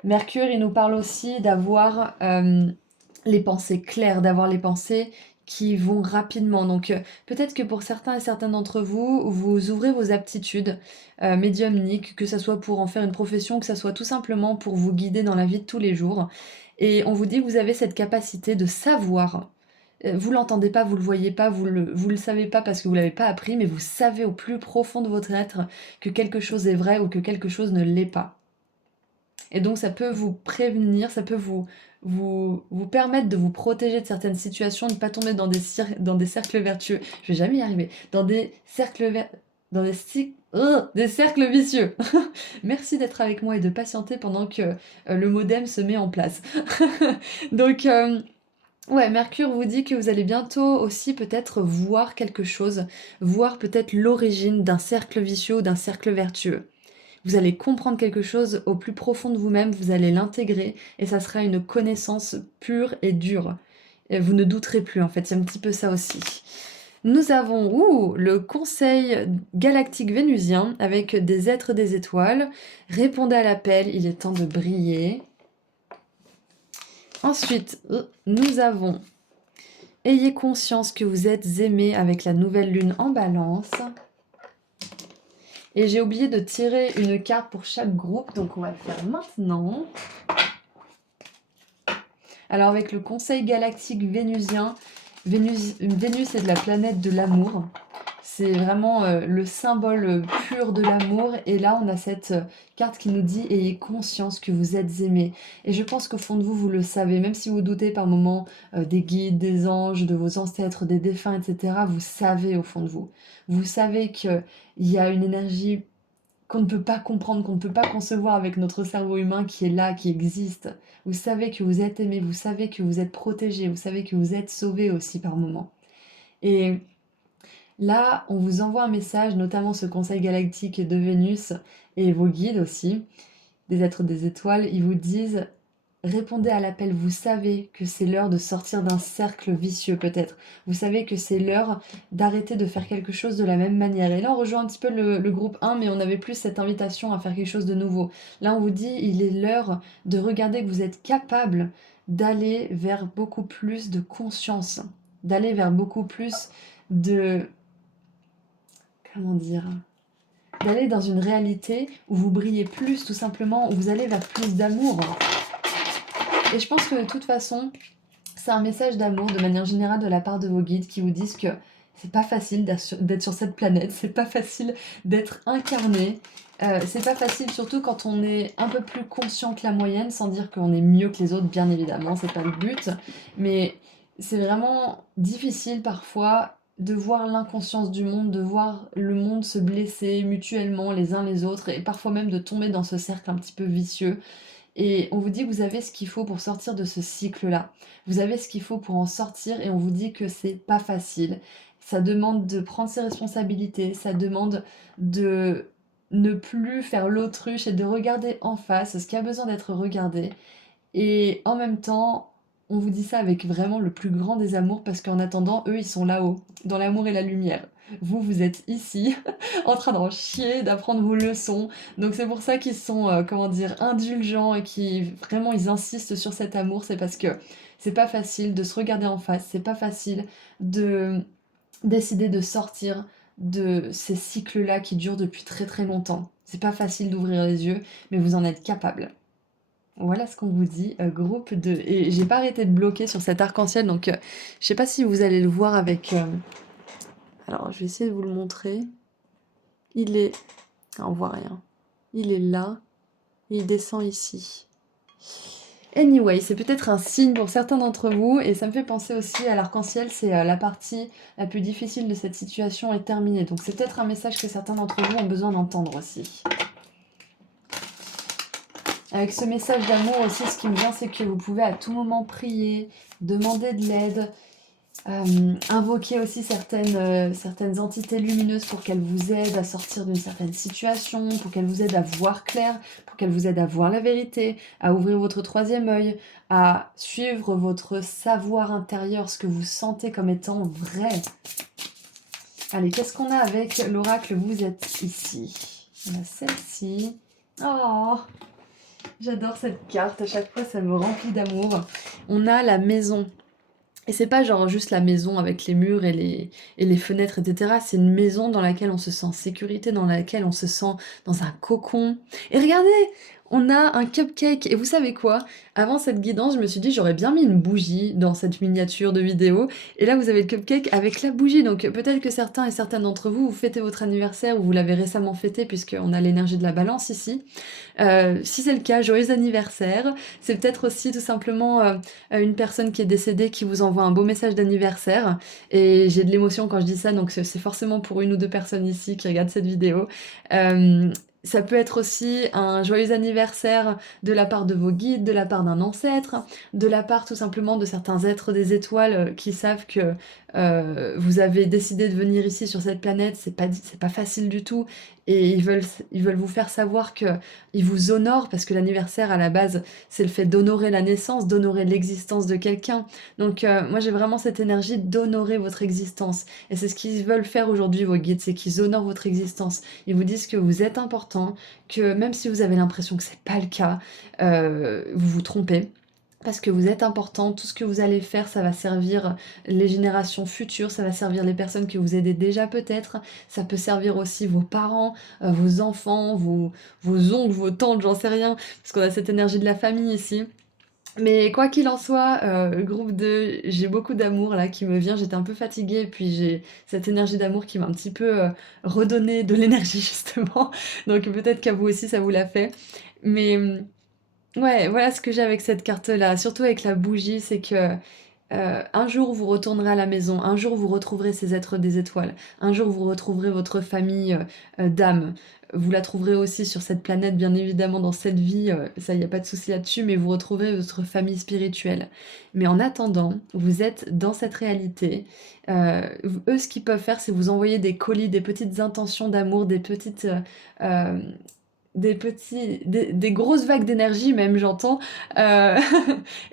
Mercure, il nous parle aussi d'avoir les pensées claires, d'avoir les pensées qui vont rapidement. Donc peut-être que pour certains et certaines d'entre vous, vous ouvrez vos aptitudes médiumniques, que ce soit pour en faire une profession, que ce soit tout simplement pour vous guider dans la vie de tous les jours. Et on vous dit que vous avez cette capacité de savoir. Vous l'entendez pas, vous le voyez pas, vous le savez pas parce que vous l'avez pas appris, mais vous savez au plus profond de votre être que quelque chose est vrai ou que quelque chose ne l'est pas. Et donc ça peut vous prévenir, ça peut vous permettre de vous protéger de certaines situations, de ne pas tomber dans des cercles vertueux. Je vais jamais y arriver. Dans des cercles des cercles vicieux. Merci d'être avec moi et de patienter pendant que le modem se met en place. Donc ouais, Mercure vous dit que vous allez bientôt aussi peut-être voir quelque chose, voir peut-être l'origine d'un cercle vicieux ou d'un cercle vertueux. Vous allez comprendre quelque chose au plus profond de vous-même, vous allez l'intégrer et ça sera une connaissance pure et dure. Et vous ne douterez plus en fait, c'est un petit peu ça aussi. Nous avons le conseil galactique vénusien avec des êtres des étoiles. Répondez à l'appel, il est temps de briller. Ensuite, nous avons ayez conscience que vous êtes aimé avec la nouvelle lune en balance. Et j'ai oublié de tirer une carte pour chaque groupe, donc on va le faire maintenant. Alors avec le conseil galactique vénusien, Vénus est de la planète de l'amour. C'est vraiment le symbole pur de l'amour. Et là, on a cette carte qui nous dit « Ayez conscience que vous êtes aimé ». Et je pense qu'au fond de vous, vous le savez. Même si vous doutez par moments des guides, des anges, de vos ancêtres, des défunts, etc., vous savez au fond de vous. Vous savez qu'il y a une énergie qu'on ne peut pas comprendre, qu'on ne peut pas concevoir avec notre cerveau humain qui est là, qui existe. Vous savez que vous êtes aimé, vous savez que vous êtes protégé, vous savez que vous êtes sauvé aussi par moments. Et là, on vous envoie un message, notamment ce conseil galactique de Vénus et vos guides aussi, des êtres des étoiles, ils vous disent répondez à l'appel, vous savez que c'est l'heure de sortir d'un cercle vicieux peut-être. Vous savez que c'est l'heure d'arrêter de faire quelque chose de la même manière. Et là, on rejoint un petit peu le groupe 1, mais on avait plus cette invitation à faire quelque chose de nouveau. Là, on vous dit, il est l'heure de regarder que vous êtes capable d'aller vers beaucoup plus de conscience, d'aller vers beaucoup plus de... Comment dire, d'aller dans une réalité où vous brillez plus, tout simplement, où vous allez vers plus d'amour. Et je pense que de toute façon, C'est un message d'amour de manière générale de la part de vos guides qui vous disent que c'est pas facile d'être sur cette planète, c'est pas facile d'être incarné, c'est pas facile surtout quand on est un peu plus conscient que la moyenne, sans dire qu'on est mieux que les autres, bien évidemment, c'est pas le but, mais c'est vraiment difficile parfois de voir l'inconscience du monde, de voir le monde se blesser mutuellement les uns les autres, et parfois même de tomber dans ce cercle un petit peu vicieux. Et on vous dit que vous avez ce qu'il faut pour sortir de ce cycle-là. Vous avez ce qu'il faut pour en sortir et on vous dit que c'est pas facile. Ça demande de prendre ses responsabilités, ça demande de ne plus faire l'autruche et de regarder en face ce qui a besoin d'être regardé. Et en même temps, on vous dit ça avec vraiment le plus grand des amours parce qu'en attendant, eux, ils sont là-haut, dans l'amour et la lumière. Vous, vous êtes ici, en train d'en chier, d'apprendre vos leçons. Donc c'est pour ça qu'ils sont, comment dire, indulgents et qui vraiment ils insistent sur cet amour. C'est parce que c'est pas facile de se regarder en face, c'est pas facile de décider de sortir de ces cycles-là qui durent depuis très très longtemps. C'est pas facile d'ouvrir les yeux, mais vous en êtes capable. Voilà ce qu'on vous dit, groupe de et j'ai pas arrêté de bloquer sur cet arc-en-ciel donc je sais pas si vous allez le voir avec, alors je vais essayer de vous le montrer. Il est ah on voit rien. Il est là et il descend ici. Anyway, c'est peut-être un signe pour certains d'entre vous et ça me fait penser aussi à l'arc-en-ciel, c'est, la partie la plus difficile de cette situation est terminée. Donc c'est peut-être un message que certains d'entre vous ont besoin d'entendre aussi. Avec ce message d'amour aussi, ce qui me vient, c'est que vous pouvez à tout moment prier, demander de l'aide, invoquer aussi certaines entités lumineuses pour qu'elles vous aident à sortir d'une certaine situation, pour qu'elles vous aident à voir clair, pour qu'elles vous aident à voir la vérité, à ouvrir votre troisième œil, à suivre votre savoir intérieur, ce que vous sentez comme étant vrai. Allez, qu'est-ce qu'on a avec l'oracle? Vous êtes ici. On a celle-ci. Oh! J'adore cette carte, à chaque fois ça me remplit d'amour. On a la maison. Et c'est pas genre juste la maison avec les murs et les fenêtres, etc. C'est une maison dans laquelle on se sent en sécurité, dans laquelle on se sent dans un cocon. Et regardez, on a un cupcake. Et vous savez quoi? Avant cette guidance, je me suis dit j'aurais bien mis une bougie dans cette miniature de vidéo. Et là, vous avez le cupcake avec la bougie. Donc peut-être que certains et certaines d'entre vous, vous fêtez votre anniversaire ou vous l'avez récemment fêté puisqu'on a l'énergie de la balance ici. Si c'est le cas, joyeux anniversaire. C'est peut-être aussi tout simplement une personne qui est décédée qui vous envoie un beau message d'anniversaire. Et j'ai de l'émotion quand je dis ça, donc c'est forcément pour une ou deux personnes ici qui regardent cette vidéo. Ça peut être aussi un joyeux anniversaire de la part de vos guides, de la part d'un ancêtre, de la part tout simplement de certains êtres des étoiles qui savent que vous avez décidé de venir ici sur cette planète, c'est pas facile du tout, et ils veulent vous faire savoir que ils vous honorent, parce que l'anniversaire à la base, c'est le fait d'honorer la naissance, d'honorer l'existence de quelqu'un. Donc moi j'ai vraiment cette énergie d'honorer votre existence, et c'est ce qu'ils veulent faire aujourd'hui vos guides, c'est qu'ils honorent votre existence. Ils vous disent que vous êtes important, que même si vous avez l'impression que c'est pas le cas, vous vous trompez. Parce que vous êtes important, tout ce que vous allez faire, ça va servir les générations futures, ça va servir les personnes que vous aidez déjà peut-être, ça peut servir aussi vos parents, vos enfants, vos oncles, vos tantes, j'en sais rien, parce qu'on a cette énergie de la famille ici. Mais quoi qu'il en soit, groupe 2, j'ai beaucoup d'amour là qui me vient, j'étais un peu fatiguée et puis j'ai cette énergie d'amour qui m'a un petit peu redonné de l'énergie justement, donc peut-être qu'à vous aussi ça vous l'a fait. Mais ouais, voilà ce que j'ai avec cette carte-là, surtout avec la bougie, c'est que un jour vous retournerez à la maison, un jour vous retrouverez ces êtres des étoiles, un jour vous retrouverez votre famille d'âme. Vous la trouverez aussi sur cette planète, bien évidemment, dans cette vie, ça y a pas de souci là-dessus, mais vous retrouverez votre famille spirituelle. Mais en attendant, vous êtes dans cette réalité. Eux, ce qu'ils peuvent faire, c'est vous envoyer des colis, des petites intentions d'amour, euh, des grosses vagues d'énergie même, j'entends. Euh,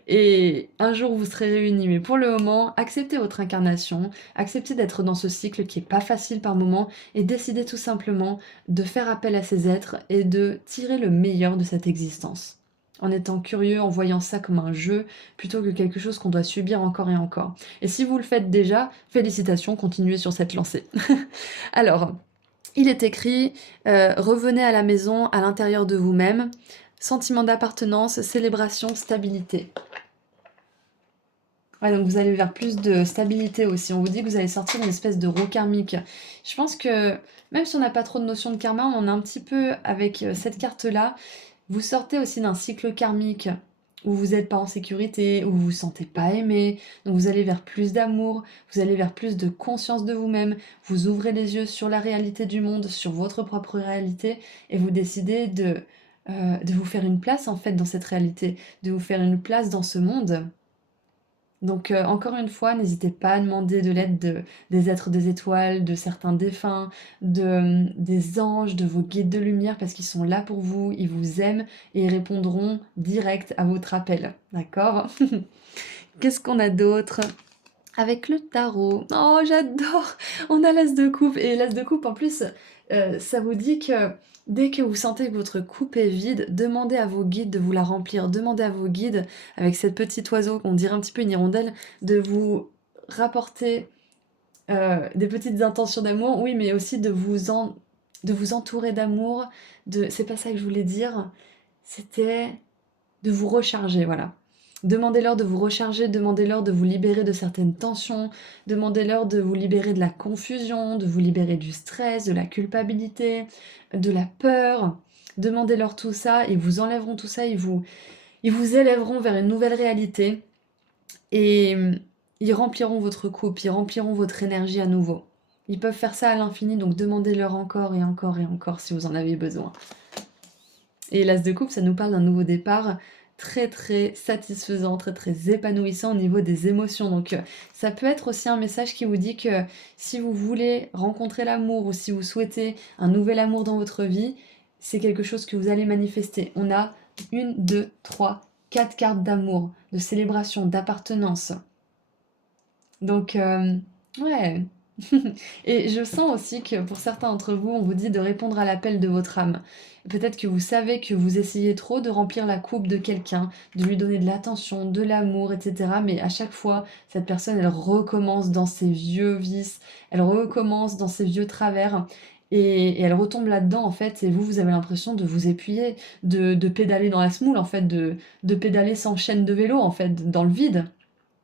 et un jour, vous serez réunis. Mais pour le moment, acceptez votre incarnation, acceptez d'être dans ce cycle qui est pas facile par moment, et décidez tout simplement de faire appel à ces êtres et de tirer le meilleur de cette existence. En étant curieux, en voyant ça comme un jeu, plutôt que quelque chose qu'on doit subir encore et encore. Et si vous le faites déjà, félicitations, continuez sur cette lancée. Alors, il est écrit revenez à la maison, à l'intérieur de vous-même. Sentiment d'appartenance, célébration, stabilité. Ouais, donc vous allez vers plus de stabilité aussi. On vous dit que vous allez sortir d'une espèce de roue karmique. Je pense que même si on n'a pas trop de notion de karma, on en a un petit peu avec cette carte-là. Vous sortez aussi d'un cycle karmique où vous n'êtes pas en sécurité, où vous vous sentez pas aimé. Donc vous allez vers plus d'amour, vous allez vers plus de conscience de vous-même. Vous ouvrez les yeux sur la réalité du monde, sur votre propre réalité, et vous décidez de vous faire une place en fait dans cette réalité, de vous faire une place dans ce monde. Donc encore une fois, n'hésitez pas à demander de l'aide des êtres des étoiles, de certains défunts, des anges, de vos guides de lumière, parce qu'ils sont là pour vous, ils vous aiment et ils répondront direct à votre appel. D'accord? Qu'est-ce qu'on a d'autre? Avec le tarot. Oh, j'adore! On a l'as de coupe. Et l'as de coupe, en plus, ça vous dit que dès que vous sentez que votre coupe est vide, demandez à vos guides de vous la remplir. Demandez à vos guides, avec cette petite oiseau qu'on dirait un petit peu une hirondelle, de vous rapporter des petites intentions d'amour. Oui, mais aussi de vous entourer d'amour. C'est pas ça que je voulais dire. C'était de vous recharger, voilà. Demandez-leur de vous recharger, demandez-leur de vous libérer de certaines tensions, demandez-leur de vous libérer de la confusion, de vous libérer du stress, de la culpabilité, de la peur. Demandez-leur tout ça, ils vous enlèveront tout ça, ils vous élèveront vers une nouvelle réalité et ils rempliront votre coupe, ils rempliront votre énergie à nouveau. Ils peuvent faire ça à l'infini, donc demandez-leur encore et encore et encore si vous en avez besoin. Et l'as de coupe, ça nous parle d'un nouveau départ très très satisfaisant, très très épanouissant au niveau des émotions. Donc ça peut être aussi un message qui vous dit que si vous voulez rencontrer l'amour ou si vous souhaitez un nouvel amour dans votre vie, c'est quelque chose que vous allez manifester. On a 1, 2, 3, 4 cartes d'amour, de célébration, d'appartenance. Donc ouais. Et je sens aussi que pour certains d'entre vous, on vous dit de répondre à l'appel de votre âme. Peut-être que vous savez que vous essayez trop de remplir la coupe de quelqu'un, de lui donner de l'attention, de l'amour, etc. Mais à chaque fois, cette personne, elle recommence dans ses vieux vices, elle recommence dans ses vieux travers. Et elle retombe là-dedans, en fait, et vous avez l'impression de vous épuiser, de pédaler dans la semoule, en fait, de pédaler sans chaîne de vélo, en fait, dans le vide.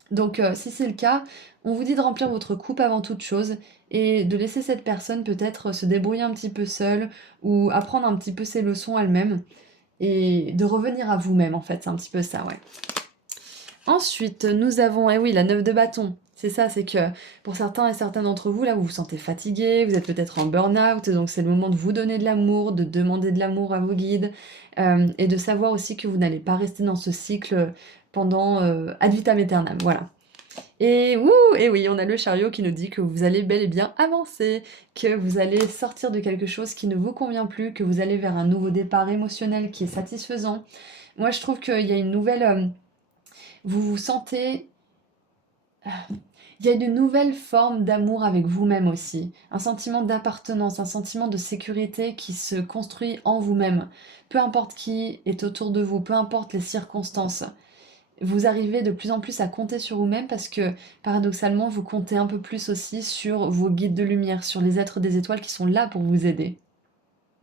Donc si c'est le cas, on vous dit de remplir votre coupe avant toute chose et de laisser cette personne peut-être se débrouiller un petit peu seule ou apprendre un petit peu ses leçons elle-même et de revenir à vous-même en fait, c'est un petit peu ça, ouais. Ensuite, nous avons, eh oui, la 9 de bâton. C'est ça, c'est que pour certains et certaines d'entre vous, là, vous vous sentez fatigué, vous êtes peut-être en burn-out, donc c'est le moment de vous donner de l'amour, de demander de l'amour à vos guides, et de savoir aussi que vous n'allez pas rester dans ce cycle pendant ad vitam aeternam, voilà. Et oui, on a le chariot qui nous dit que vous allez bel et bien avancer, que vous allez sortir de quelque chose qui ne vous convient plus, que vous allez vers un nouveau départ émotionnel qui est satisfaisant. Moi, je trouve qu'il y a une nouvelle... vous vous sentez... Il y a une nouvelle forme d'amour avec vous-même aussi, un sentiment d'appartenance, un sentiment de sécurité qui se construit en vous-même. Peu importe qui est autour de vous, peu importe les circonstances, vous arrivez de plus en plus à compter sur vous-même parce que paradoxalement, vous comptez un peu plus aussi sur vos guides de lumière, sur les êtres des étoiles qui sont là pour vous aider.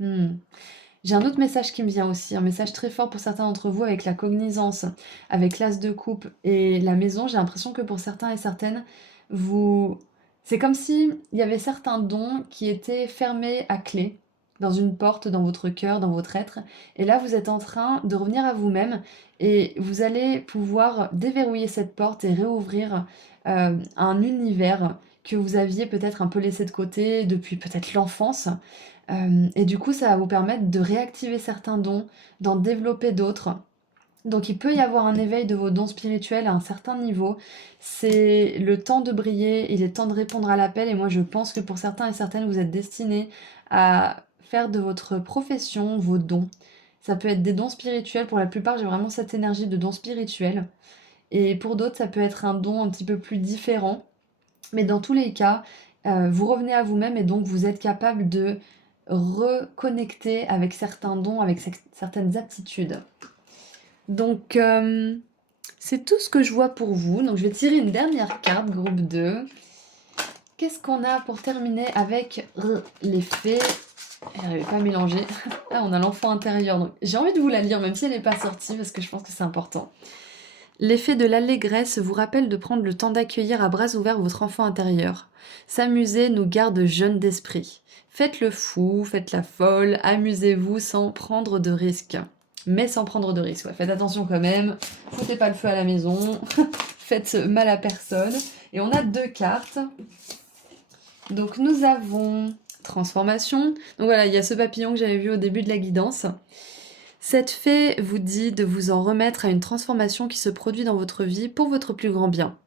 J'ai un autre message qui me vient aussi, un message très fort pour certains d'entre vous avec la cognizance, avec l'as de coupe et la maison. J'ai l'impression que pour certains et certaines, vous... c'est comme si il y avait certains dons qui étaient fermés à clé dans une porte, dans votre cœur, dans votre être. Et là, vous êtes en train de revenir à vous-même et vous allez pouvoir déverrouiller cette porte et réouvrir un univers que vous aviez peut-être un peu laissé de côté depuis peut-être l'enfance. Et du coup, ça va vous permettre de réactiver certains dons, d'en développer d'autres. Donc il peut y avoir un éveil de vos dons spirituels à un certain niveau. C'est le temps de briller, il est temps de répondre à l'appel. Et moi, je pense que pour certains et certaines, vous êtes destinés à faire de votre profession vos dons. Ça peut être des dons spirituels. Pour la plupart, j'ai vraiment cette énergie de dons spirituels. Et pour d'autres, ça peut être un don un petit peu plus différent. Mais dans tous les cas, vous revenez à vous-même et donc vous êtes capable de reconnecter avec certains dons, avec certaines aptitudes. Donc, c'est tout ce que je vois pour vous. Donc, je vais tirer une dernière carte, groupe 2. Qu'est-ce qu'on a pour terminer avec les fées? J'arrive pas à mélanger. Là, on a l'enfant intérieur. Donc, j'ai envie de vous la lire, même si elle n'est pas sortie, parce que je pense que c'est important. L'effet de l'allégresse vous rappelle de prendre le temps d'accueillir à bras ouverts votre enfant intérieur. S'amuser nous garde jeunes d'esprit. Faites le fou, faites la folle, amusez-vous sans prendre de risques. Mais sans prendre de risques, ouais. Faites attention quand même, foutez pas le feu à la maison, faites mal à personne. Et on a 2 cartes. Donc nous avons transformation. Donc voilà, il y a ce papillon que j'avais vu au début de la guidance. Cette fée vous dit de vous en remettre à une transformation qui se produit dans votre vie pour votre plus grand bien.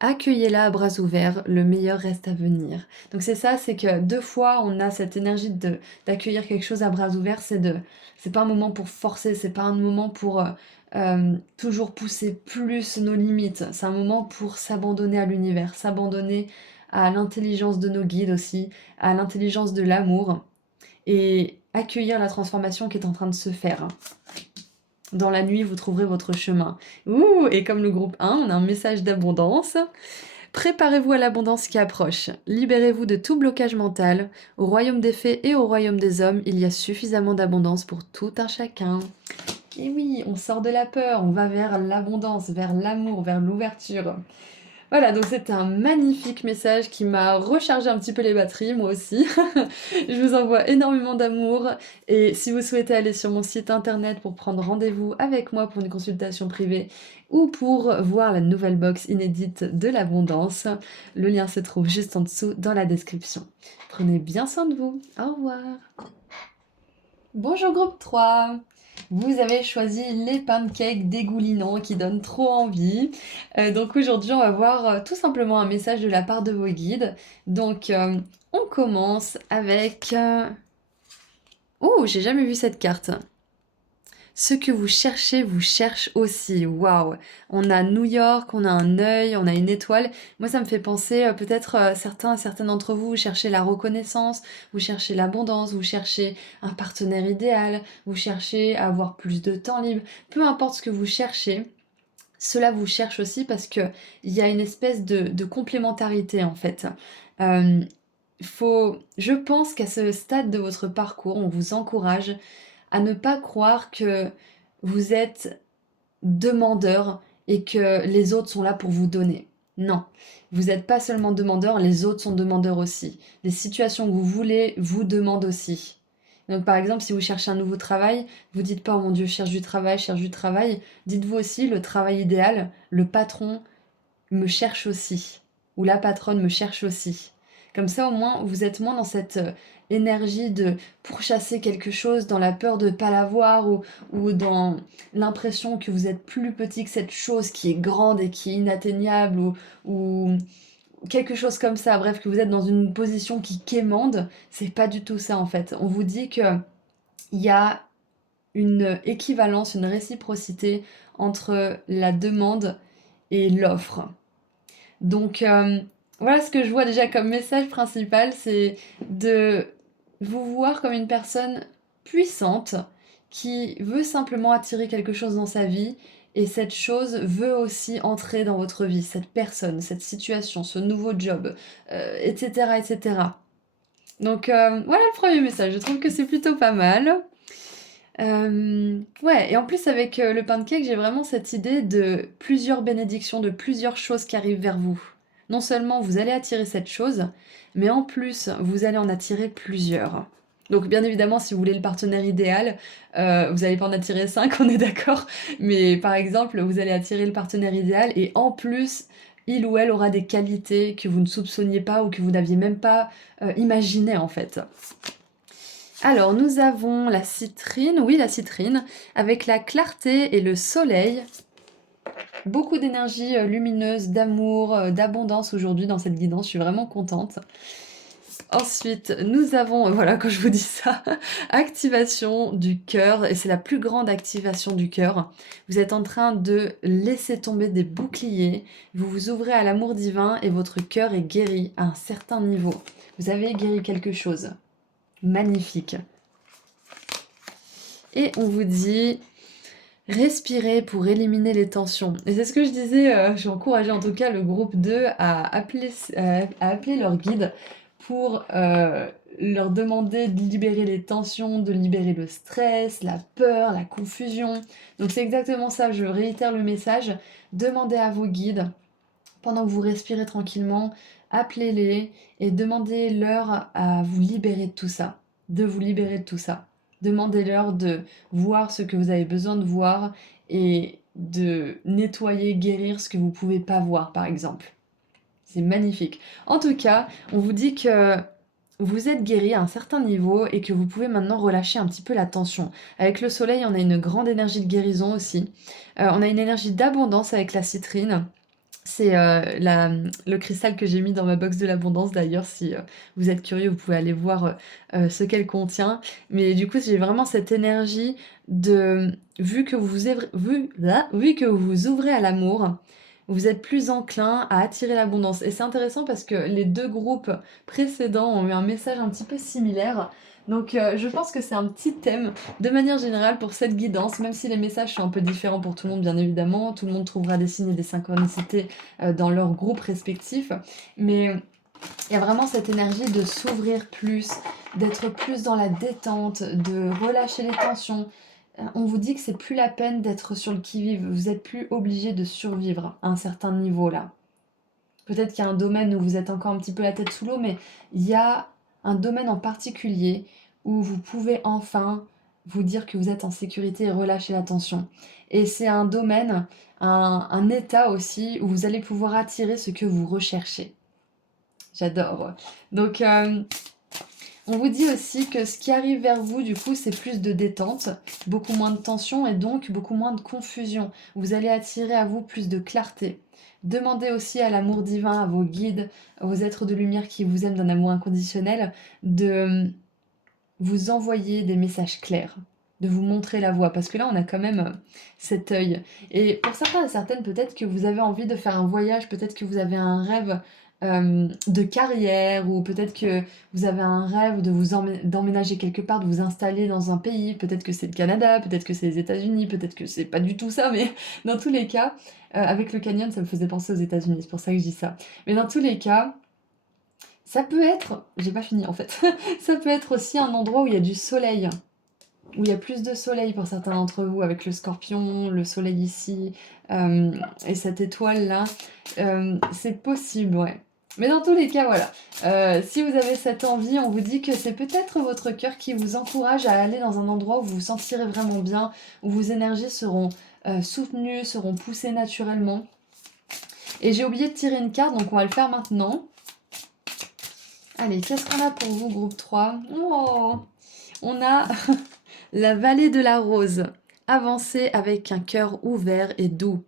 Accueillez-la à bras ouverts, le meilleur reste à venir. Donc c'est ça, c'est que 2 fois on a cette énergie d'accueillir quelque chose à bras ouverts, c'est pas un moment pour forcer, c'est pas un moment pour toujours pousser plus nos limites, c'est un moment pour s'abandonner à l'univers, s'abandonner à l'intelligence de nos guides aussi, à l'intelligence de l'amour, et accueillir la transformation qui est en train de se faire. Dans la nuit, vous trouverez votre chemin. Ouh, et comme le groupe 1, on a un message d'abondance. Préparez-vous à l'abondance qui approche. Libérez-vous de tout blocage mental. Au royaume des fées et au royaume des hommes, il y a suffisamment d'abondance pour tout un chacun. Et oui, on sort de la peur, on va vers l'abondance, vers l'amour, vers l'ouverture. Voilà, donc c'était un magnifique message qui m'a rechargé un petit peu les batteries, moi aussi. Je vous envoie énormément d'amour et si vous souhaitez aller sur mon site internet pour prendre rendez-vous avec moi pour une consultation privée ou pour voir la nouvelle box inédite de l'abondance, le lien se trouve juste en dessous dans la description. Prenez bien soin de vous. Au revoir. Bonjour groupe 3. Vous avez choisi les pancakes dégoulinants qui donnent trop envie. Donc aujourd'hui, on va voir tout simplement un message de la part de vos guides. Donc on commence avec... Oh, j'ai jamais vu cette carte. Ce que vous cherchez vous cherche aussi. Waouh! On a New York, on a un œil, on a une étoile. Moi, ça me fait penser, peut-être certains d'entre vous, vous cherchez la reconnaissance, vous cherchez l'abondance, vous cherchez un partenaire idéal, vous cherchez à avoir plus de temps libre. Peu importe ce que vous cherchez, cela vous cherche aussi parce que il y a une espèce de complémentarité en fait. Euh, je pense qu'à ce stade de votre parcours, on vous encourage à ne pas croire que vous êtes demandeur et que les autres sont là pour vous donner. Non, vous n'êtes pas seulement demandeur, les autres sont demandeurs aussi. Les situations que vous voulez vous demandent aussi. Donc par exemple, si vous cherchez un nouveau travail, vous dites pas, oh mon Dieu, je cherche du travail, je cherche du travail. Dites-vous aussi, le travail idéal, le patron me cherche aussi. Ou la patronne me cherche aussi. Comme ça, au moins, vous êtes moins dans cette énergie de pourchasser quelque chose, dans la peur de ne pas l'avoir, ou dans l'impression que vous êtes plus petit que cette chose qui est grande et qui est inatteignable, ou quelque chose comme ça. Bref, que vous êtes dans une position qui quémande. C'est pas du tout ça, en fait. On vous dit que il y a une équivalence, une réciprocité entre la demande et l'offre. Donc voilà ce que je vois déjà comme message principal, c'est de vous voir comme une personne puissante qui veut simplement attirer quelque chose dans sa vie et cette chose veut aussi entrer dans votre vie, cette personne, cette situation, ce nouveau job, etc., etc. Donc voilà le premier message, je trouve que c'est plutôt pas mal. Ouais, et en plus avec le pancake, j'ai vraiment cette idée de plusieurs bénédictions, de plusieurs choses qui arrivent vers vous. Non seulement vous allez attirer cette chose, mais en plus vous allez en attirer plusieurs. Donc bien évidemment, si vous voulez le partenaire idéal, vous n'allez pas en attirer 5, on est d'accord. Mais par exemple, vous allez attirer le partenaire idéal et en plus, il ou elle aura des qualités que vous ne soupçonniez pas ou que vous n'aviez même pas imaginées en fait. Alors, nous avons la citrine, oui la citrine, avec la clarté et le soleil. Beaucoup d'énergie lumineuse, d'amour, d'abondance aujourd'hui dans cette guidance, je suis vraiment contente. Ensuite, nous avons, voilà, quand je vous dis ça, activation du cœur, et c'est la plus grande activation du cœur. Vous êtes en train de laisser tomber des boucliers, vous vous ouvrez à l'amour divin et votre cœur est guéri à un certain niveau. Vous avez guéri quelque chose. Magnifique. Et on vous dit respirez pour éliminer les tensions. Et c'est ce que je disais, j'ai encouragé en tout cas le groupe 2 à appeler leur guide pour leur demander de libérer les tensions, de libérer le stress, la peur, la confusion. Donc c'est exactement ça, je réitère le message. Demandez à vos guides, pendant que vous respirez tranquillement, appelez-les et demandez-leur à vous libérer de tout ça, de vous libérer de tout ça. Demandez-leur de voir ce que vous avez besoin de voir et de nettoyer, guérir ce que vous ne pouvez pas voir, par exemple. C'est magnifique. En tout cas, on vous dit que vous êtes guéri à un certain niveau et que vous pouvez maintenant relâcher un petit peu la tension. Avec le soleil, on a une grande énergie de guérison aussi. On a une énergie d'abondance avec la citrine. C'est le cristal que j'ai mis dans ma box de l'abondance d'ailleurs, si vous êtes curieux, vous pouvez aller voir ce qu'elle contient. Mais du coup, j'ai vraiment cette énergie de, vu que vous vous ouvrez à l'amour, vous êtes plus enclin à attirer l'abondance. Et c'est intéressant parce que les deux groupes précédents ont eu un message un petit peu similaire. Donc je pense que c'est un petit thème de manière générale pour cette guidance, même si les messages sont un peu différents pour tout le monde, bien évidemment. Tout le monde trouvera des signes et des synchronicités dans leur groupe respectif. Mais il y a vraiment cette énergie de s'ouvrir plus, d'être plus dans la détente, de relâcher les tensions. On vous dit que c'est plus la peine d'être sur le qui-vive. Vous êtes plus obligé de survivre à un certain niveau là. Peut-être qu'il y a un domaine où vous êtes encore un petit peu la tête sous l'eau, mais il y a un domaine en particulier où vous pouvez enfin vous dire que vous êtes en sécurité et relâcher la tension. Et c'est un domaine, un état aussi où vous allez pouvoir attirer ce que vous recherchez. J'adore. Donc, on vous dit aussi que ce qui arrive vers vous, du coup, c'est plus de détente, beaucoup moins de tension et donc beaucoup moins de confusion. Vous allez attirer à vous plus de clarté. Demandez aussi à l'amour divin, à vos guides, aux êtres de lumière qui vous aiment d'un amour inconditionnel, de vous envoyer des messages clairs, de vous montrer la voie. Parce que là, on a quand même cet œil. Et pour certains et certaines, peut-être que vous avez envie de faire un voyage, peut-être que vous avez un rêve de carrière, ou peut-être que vous avez un rêve de d'emménager quelque part, de vous installer dans un pays, peut-être que c'est le Canada, peut-être que c'est les États-Unis, peut-être que c'est pas du tout ça, mais dans tous les cas, avec le canyon, ça me faisait penser aux États-Unis, c'est pour ça que je dis ça. Mais dans tous les cas, ça peut être, j'ai pas fini en fait, ça peut être aussi un endroit où il y a du soleil, où il y a plus de soleil pour certains d'entre vous, avec le scorpion, le soleil ici, et cette étoile-là. C'est possible, ouais. Mais dans tous les cas, voilà. Si vous avez cette envie, on vous dit que c'est peut-être votre cœur qui vous encourage à aller dans un endroit où vous vous sentirez vraiment bien, où vos énergies seront soutenues, seront poussées naturellement. Et j'ai oublié de tirer une carte, donc on va le faire maintenant. Allez, qu'est-ce qu'on a pour vous, groupe 3? Oh, on a la vallée de la rose. Avancez avec un cœur ouvert et doux.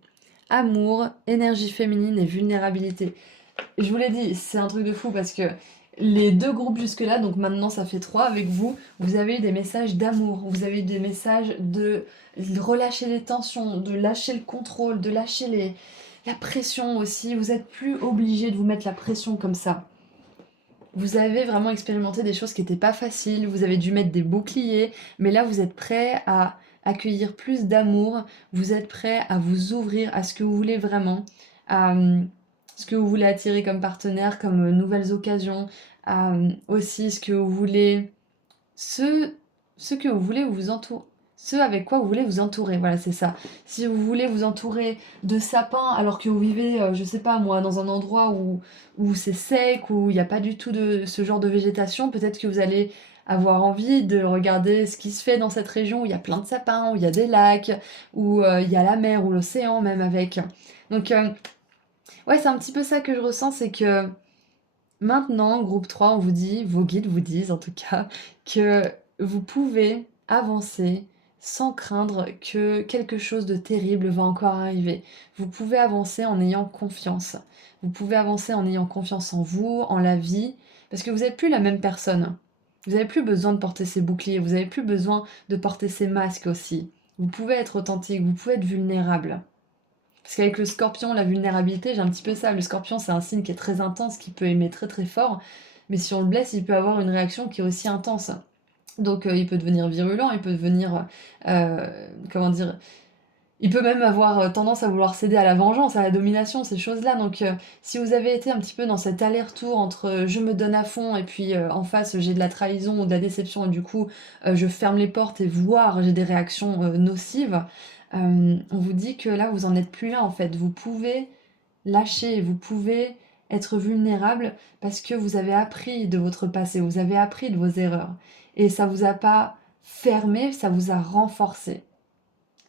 Amour, énergie féminine et vulnérabilité. Je vous l'ai dit, c'est un truc de fou parce que les deux groupes jusque-là, donc maintenant ça fait 3 avec vous, vous avez eu des messages d'amour, vous avez eu des messages de relâcher les tensions, de lâcher le contrôle, de lâcher la pression aussi. Vous n'êtes plus obligé de vous mettre la pression comme ça. Vous avez vraiment expérimenté des choses qui n'étaient pas faciles, vous avez dû mettre des boucliers, mais là vous êtes prêt à accueillir plus d'amour, vous êtes prêt à vous ouvrir à ce que vous voulez vraiment, à ce que vous voulez attirer comme partenaire, comme nouvelles occasions, à aussi ce que vous voulez, ce que vous voulez vous entourer. Ce avec quoi vous voulez vous entourer, voilà, c'est ça. Si vous voulez vous entourer de sapins alors que vous vivez, je sais pas moi, dans un endroit où c'est sec, où il n'y a pas du tout de ce genre de végétation, peut-être que vous allez avoir envie de regarder ce qui se fait dans cette région où il y a plein de sapins, où il y a des lacs, où il y a la mer ou l'océan même avec. Donc, ouais, c'est un petit peu ça que je ressens, c'est que maintenant, groupe 3, on vous dit, vos guides vous disent en tout cas, que vous pouvez avancer sans craindre que quelque chose de terrible va encore arriver. Vous pouvez avancer en ayant confiance. Vous pouvez avancer en ayant confiance en vous, en la vie, parce que vous n'êtes plus la même personne. Vous n'avez plus besoin de porter ces boucliers, vous n'avez plus besoin de porter ces masques aussi. Vous pouvez être authentique, vous pouvez être vulnérable. Parce qu'avec le scorpion, la vulnérabilité, j'ai un petit peu ça. Le scorpion, c'est un signe qui est très intense, qui peut aimer très très fort. Mais si on le blesse, il peut avoir une réaction qui est aussi intense. Donc il peut devenir virulent, il peut devenir, comment dire, Il peut même avoir tendance à vouloir céder à la vengeance, à la domination, ces choses-là. Donc, si vous avez été un petit peu dans cet aller-retour entre je me donne à fond et puis en face j'ai de la trahison ou de la déception et du coup je ferme les portes et voire j'ai des réactions nocives, on vous dit que là vous en êtes plus là en fait. Vous pouvez lâcher, vous pouvez être vulnérable parce que vous avez appris de votre passé, vous avez appris de vos erreurs. Et ça vous a pas fermé, ça vous a renforcé.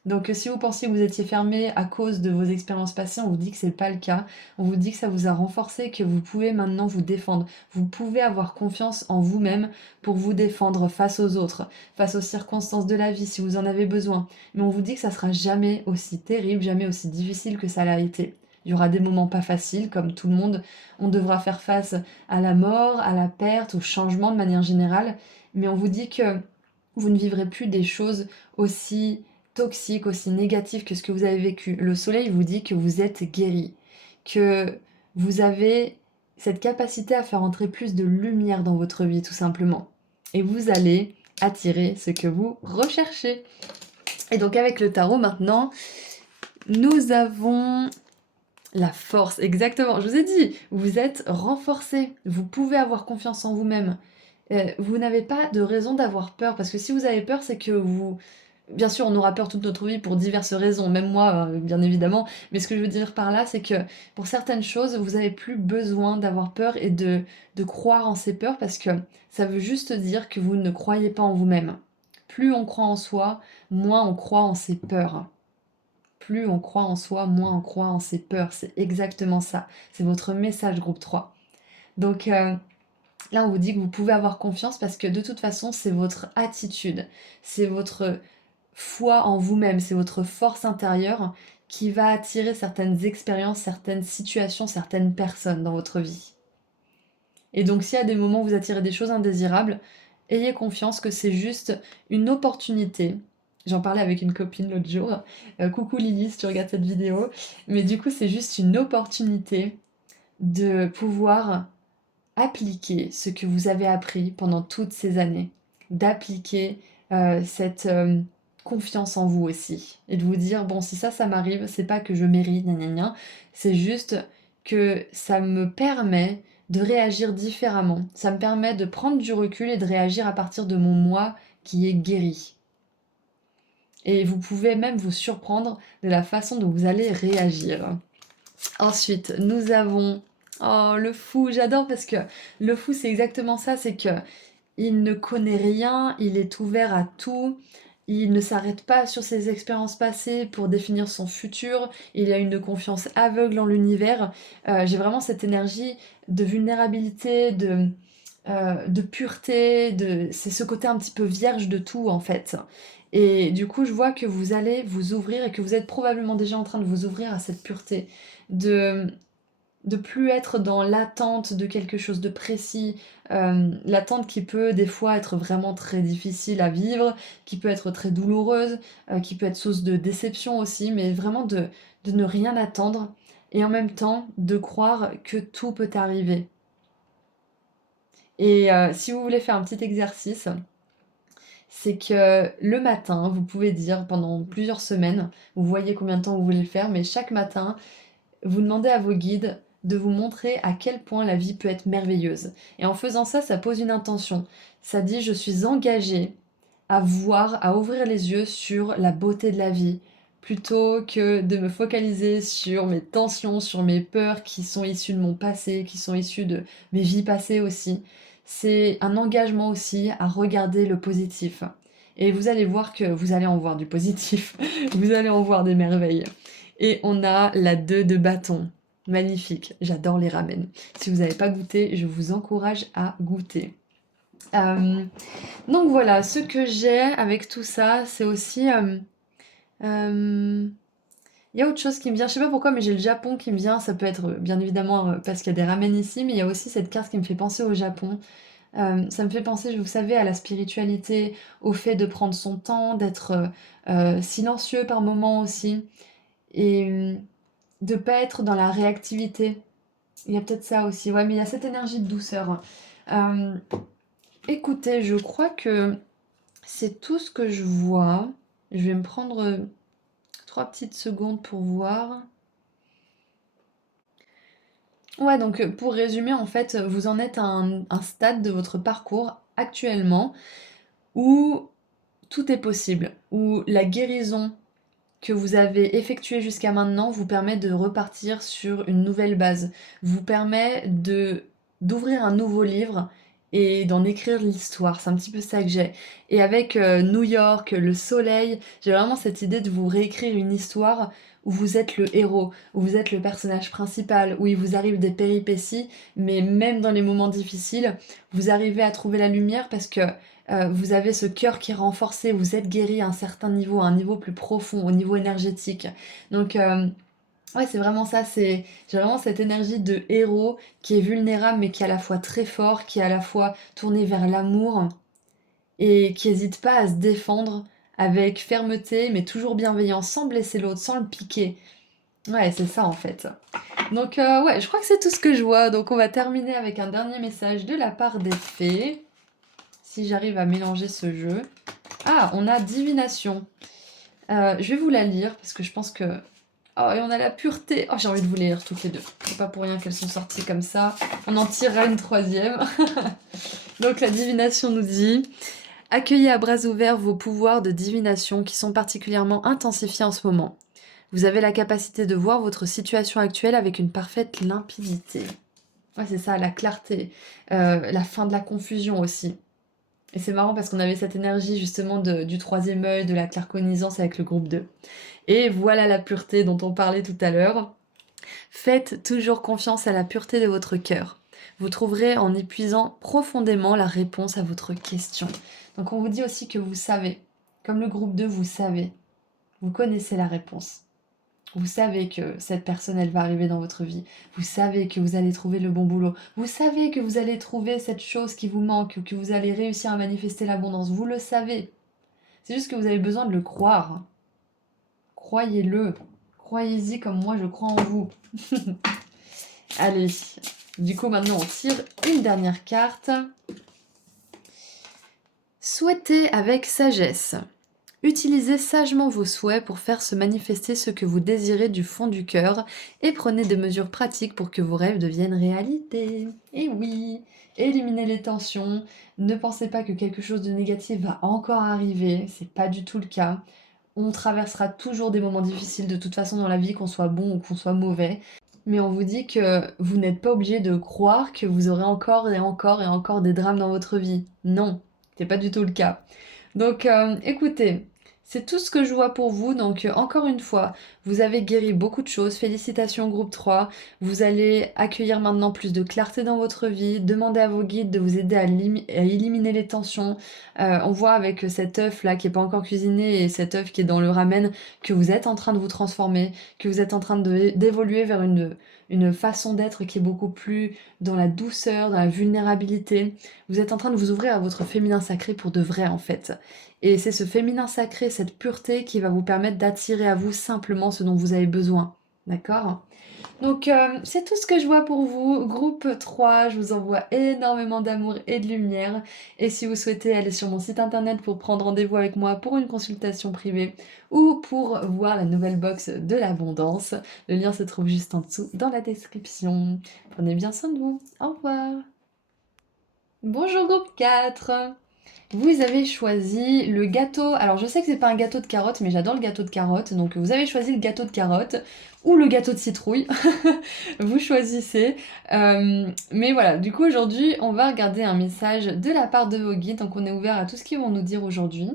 Donc si vous pensiez que vous étiez fermé à cause de vos expériences passées, on vous dit que c'est pas le cas. On vous dit que ça vous a renforcé, que vous pouvez maintenant vous défendre. Vous pouvez avoir confiance en vous-même pour vous défendre face aux autres, face aux circonstances de la vie si vous en avez besoin. Mais on vous dit que ça sera jamais aussi terrible, jamais aussi difficile que ça l'a été. Il y aura des moments pas faciles, comme tout le monde. On devra faire face à la mort, à la perte, au changement de manière générale. Mais on vous dit que vous ne vivrez plus des choses aussi toxiques, aussi négatives que ce que vous avez vécu. Le soleil vous dit que vous êtes guéri, que vous avez cette capacité à faire entrer plus de lumière dans votre vie, tout simplement. Et vous allez attirer ce que vous recherchez. Et donc avec le tarot maintenant, nous avons la force, exactement. Je vous ai dit, vous êtes renforcé. Vous pouvez avoir confiance en vous-même. Vous n'avez pas de raison d'avoir peur, parce que si vous avez peur, c'est que vous... Bien sûr, on aura peur toute notre vie pour diverses raisons, même moi, bien évidemment, mais ce que je veux dire par là, c'est que pour certaines choses, vous n'avez plus besoin d'avoir peur et de croire en ces peurs, parce que ça veut juste dire que vous ne croyez pas en vous-même. Plus on croit en soi, moins on croit en ses peurs. Plus on croit en soi, moins on croit en ses peurs. C'est exactement ça. C'est votre message, groupe 3. Donc, là, on vous dit que vous pouvez avoir confiance parce que de toute façon, c'est votre attitude, c'est votre foi en vous-même, c'est votre force intérieure qui va attirer certaines expériences, certaines situations, certaines personnes dans votre vie. Et donc, s'il y a des moments où vous attirez des choses indésirables, ayez confiance que c'est juste une opportunité. J'en parlais avec une copine l'autre jour. Coucou Lily, si tu regardes cette vidéo. Mais du coup, c'est juste une opportunité de pouvoir appliquer ce que vous avez appris pendant toutes ces années, d'appliquer cette confiance en vous aussi, et de vous dire, bon, si ça m'arrive, c'est pas que je mérite, gna gna gna, c'est juste que ça me permet de réagir différemment, ça me permet de prendre du recul et de réagir à partir de mon moi qui est guéri. Et vous pouvez même vous surprendre de la façon dont vous allez réagir. Ensuite, nous avons le fou. J'adore parce que le fou, c'est exactement ça, c'est que il ne connaît rien, il est ouvert à tout, il ne s'arrête pas sur ses expériences passées pour définir son futur, il a une confiance aveugle en l'univers. J'ai vraiment cette énergie de vulnérabilité, de pureté, c'est ce côté un petit peu vierge de tout en fait. Et du coup, je vois que vous allez vous ouvrir et que vous êtes probablement déjà en train de vous ouvrir à cette pureté, de plus être dans l'attente de quelque chose de précis, l'attente qui peut des fois être vraiment très difficile à vivre, qui peut être très douloureuse, qui peut être source de déception aussi, mais vraiment de ne rien attendre et en même temps de croire que tout peut arriver. Et si vous voulez faire un petit exercice, c'est que le matin, vous pouvez dire pendant plusieurs semaines, vous voyez combien de temps vous voulez le faire, mais chaque matin, vous demandez à vos guides de vous montrer à quel point la vie peut être merveilleuse. Et en faisant ça, ça pose une intention. Ça dit je suis engagée à voir, à ouvrir les yeux sur la beauté de la vie, plutôt que de me focaliser sur mes tensions, sur mes peurs qui sont issues de mon passé, qui sont issues de mes vies passées aussi. C'est un engagement aussi à regarder le positif. Et vous allez voir que vous allez en voir du positif, vous allez en voir des merveilles. Et on a la 2 de bâton. Magnifique, j'adore les ramen. Si vous n'avez pas goûté, je vous encourage à goûter. Donc voilà, ce que j'ai avec tout ça, c'est aussi... il y a autre chose qui me vient, je sais pas pourquoi, mais j'ai le Japon qui me vient. Ça peut être bien évidemment parce qu'il y a des ramen ici, mais il y a aussi cette carte qui me fait penser au Japon. Ça me fait penser, vous savez, à la spiritualité, au fait de prendre son temps, d'être silencieux par moments aussi, et de pas être dans la réactivité. Il y a peut-être ça aussi, ouais, mais il y a cette énergie de douceur. Euh, Écoutez, je crois que c'est tout ce que je vois. Je vais me prendre 3 petites secondes pour voir. Ouais, donc pour résumer, en fait, vous en êtes à un stade de votre parcours actuellement où tout est possible, où la guérison que vous avez effectuée jusqu'à maintenant vous permet de repartir sur une nouvelle base, vous permet d'ouvrir un nouveau livre et d'en écrire l'histoire. C'est un petit peu ça que j'ai. Et avec New York, le soleil, j'ai vraiment cette idée de vous réécrire une histoire où vous êtes le héros, où vous êtes le personnage principal, où il vous arrive des péripéties, mais même dans les moments difficiles, vous arrivez à trouver la lumière parce que vous avez ce cœur qui est renforcé, vous êtes guéri à un certain niveau, à un niveau plus profond, au niveau énergétique. Donc, ouais, c'est vraiment ça, j'ai vraiment cette énergie de héros qui est vulnérable mais qui est à la fois très fort, qui est à la fois tourné vers l'amour et qui n'hésite pas à se défendre avec fermeté mais toujours bienveillant, sans blesser l'autre, sans le piquer. Ouais, c'est ça en fait. Donc, ouais, je crois que c'est tout ce que je vois. Donc, on va terminer avec un dernier message de la part des fées. Si j'arrive à mélanger ce jeu. Ah, on a divination. Je vais vous la lire parce que je pense que... Oh, et on a la pureté. Oh, j'ai envie de vous les lire toutes les deux. C'est pas pour rien qu'elles sont sorties comme ça. On en tirera une troisième. Donc la divination nous dit: accueillez à bras ouverts vos pouvoirs de divination qui sont particulièrement intensifiés en ce moment. Vous avez la capacité de voir votre situation actuelle avec une parfaite limpidité. Ouais, c'est ça, la clarté. La fin de la confusion aussi. Et c'est marrant parce qu'on avait cette énergie justement du troisième œil, de la claircognizance avec le groupe 2. Et voilà la pureté dont on parlait tout à l'heure. Faites toujours confiance à la pureté de votre cœur. Vous trouverez en y puisant profondément la réponse à votre question. Donc on vous dit aussi que vous savez, comme le groupe 2, vous savez, vous connaissez la réponse. Vous savez que cette personne, elle va arriver dans votre vie. Vous savez que vous allez trouver le bon boulot. Vous savez que vous allez trouver cette chose qui vous manque ou que vous allez réussir à manifester l'abondance. Vous le savez. C'est juste que vous avez besoin de le croire. Croyez-le. Croyez-y comme moi, je crois en vous. Allez. Du coup, maintenant, on tire une dernière carte. Souhaitez avec sagesse. Utilisez sagement vos souhaits pour faire se manifester ce que vous désirez du fond du cœur et prenez des mesures pratiques pour que vos rêves deviennent réalité. Et oui, éliminez les tensions. Ne pensez pas que quelque chose de négatif va encore arriver, c'est pas du tout le cas. On traversera toujours des moments difficiles de toute façon dans la vie, qu'on soit bon ou qu'on soit mauvais. Mais on vous dit que vous n'êtes pas obligé de croire que vous aurez encore et encore et encore des drames dans votre vie. Non, c'est pas du tout le cas. Donc écoutez, c'est tout ce que je vois pour vous. Donc encore une fois, vous avez guéri beaucoup de choses. Félicitations groupe 3. Vous allez accueillir maintenant plus de clarté dans votre vie. Demandez à vos guides de vous aider à éliminer les tensions. On voit avec cet œuf là qui est pas encore cuisiné et cet œuf qui est dans le ramen que vous êtes en train de vous transformer, que vous êtes en train d'évoluer vers une façon d'être qui est beaucoup plus dans la douceur, dans la vulnérabilité. Vous êtes en train de vous ouvrir à votre féminin sacré pour de vrai en fait. Et c'est ce féminin sacré, cette pureté qui va vous permettre d'attirer à vous simplement ce dont vous avez besoin. D'accord? Donc c'est tout ce que je vois pour vous. Groupe 3, je vous envoie énormément d'amour et de lumière. Et si vous souhaitez aller sur mon site internet pour prendre rendez-vous avec moi pour une consultation privée ou pour voir la nouvelle box de l'abondance, le lien se trouve juste en dessous dans la description. Prenez bien soin de vous. Au revoir. Bonjour groupe 4. Vous avez choisi le gâteau. Alors je sais que c'est pas un gâteau de carottes, mais j'adore le gâteau de carottes. Donc vous avez choisi le gâteau de carottes ou le gâteau de citrouille. Vous choisissez. Mais voilà, du coup aujourd'hui, on va regarder un message de la part de vos guides. Donc on est ouvert à tout ce qu'ils vont nous dire aujourd'hui.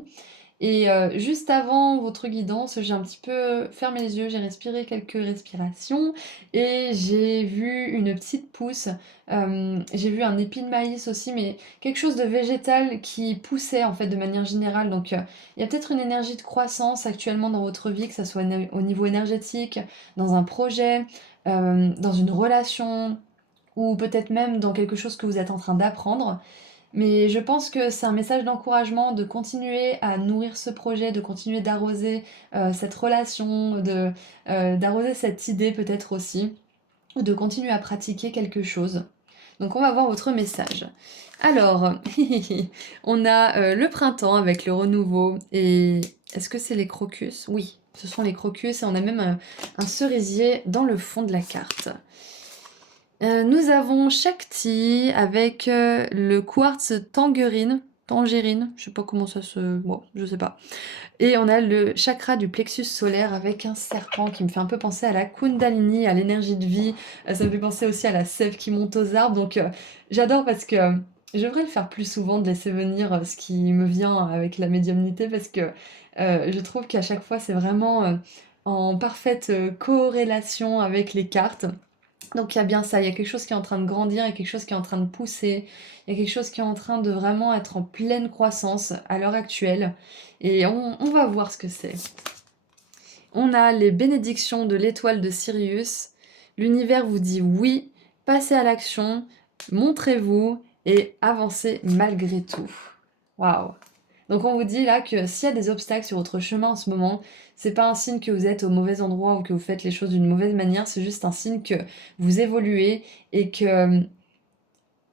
Et juste avant votre guidance, j'ai un petit peu fermé les yeux, j'ai respiré quelques respirations et j'ai vu une petite pousse. J'ai vu un épi de maïs aussi, mais quelque chose de végétal qui poussait en fait de manière générale. Donc il y a peut-être une énergie de croissance actuellement dans votre vie, que ce soit au niveau énergétique, dans un projet, dans une relation ou peut-être même dans quelque chose que vous êtes en train d'apprendre. Mais je pense que c'est un message d'encouragement de continuer à nourrir ce projet, de continuer d'arroser cette relation, d'arroser cette idée peut-être aussi, ou de continuer à pratiquer quelque chose. Donc on va voir votre message. Alors, on a le printemps avec le renouveau. Et est-ce que c'est les crocus? Oui, Ce sont les crocus et on a même un cerisier dans le fond de la carte. Nous avons Shakti avec le quartz tangerine, je sais pas comment ça se... Bon, je sais pas. Et on a le chakra du plexus solaire avec un serpent qui me fait un peu penser à la Kundalini, à l'énergie de vie. Ça me fait penser aussi à la sève qui monte aux arbres. Donc j'adore parce que je devrais le faire plus souvent, de laisser venir ce qui me vient avec la médiumnité parce que je trouve qu'à chaque fois c'est vraiment en parfaite corrélation avec les cartes. Donc il y a bien ça, il y a quelque chose qui est en train de grandir, il y a quelque chose qui est en train de pousser, il y a quelque chose qui est en train de vraiment être en pleine croissance à l'heure actuelle. Et on va voir ce que c'est. On a les bénédictions de l'étoile de Sirius. L'univers vous dit oui, passez à l'action, montrez-vous et avancez malgré tout. Waouh! Donc on vous dit là que s'il y a des obstacles sur votre chemin en ce moment, c'est pas un signe que vous êtes au mauvais endroit ou que vous faites les choses d'une mauvaise manière, c'est juste un signe que vous évoluez et que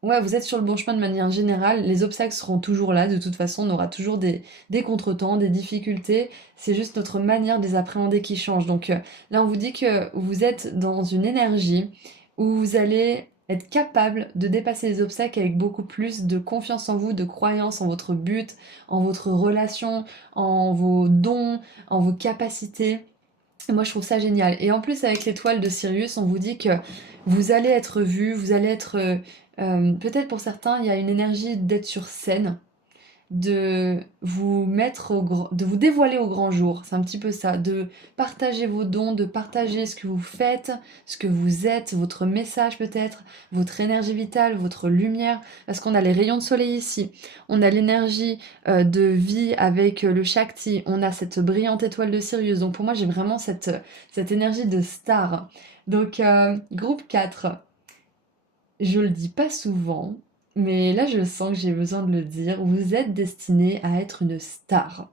ouais, vous êtes sur le bon chemin de manière générale. Les obstacles seront toujours là, de toute façon, on aura toujours des contretemps, des difficultés. C'est juste notre manière de les appréhender qui change. Donc là, on vous dit que vous êtes dans une énergie où vous allez être capable de dépasser les obstacles avec beaucoup plus de confiance en vous, de croyance en votre but, en votre relation, en vos dons, en vos capacités. Et moi, je trouve ça génial. Et en plus, avec l'étoile de Sirius, on vous dit que vous allez être vu, vous allez être... peut-être pour certains, il y a une énergie d'être sur scène, de vous mettre de vous dévoiler au grand jour. C'est un petit peu ça, de partager vos dons, de partager ce que vous faites, ce que vous êtes, votre message peut-être, votre énergie vitale, votre lumière, parce qu'on a les rayons de soleil ici, on a l'énergie de vie avec le Shakti, on a cette brillante étoile de Sirius. Donc pour moi, j'ai vraiment cette énergie de star. Donc groupe 4, je le dis pas souvent, mais là je sens que j'ai besoin de le dire, vous êtes destiné à être une star.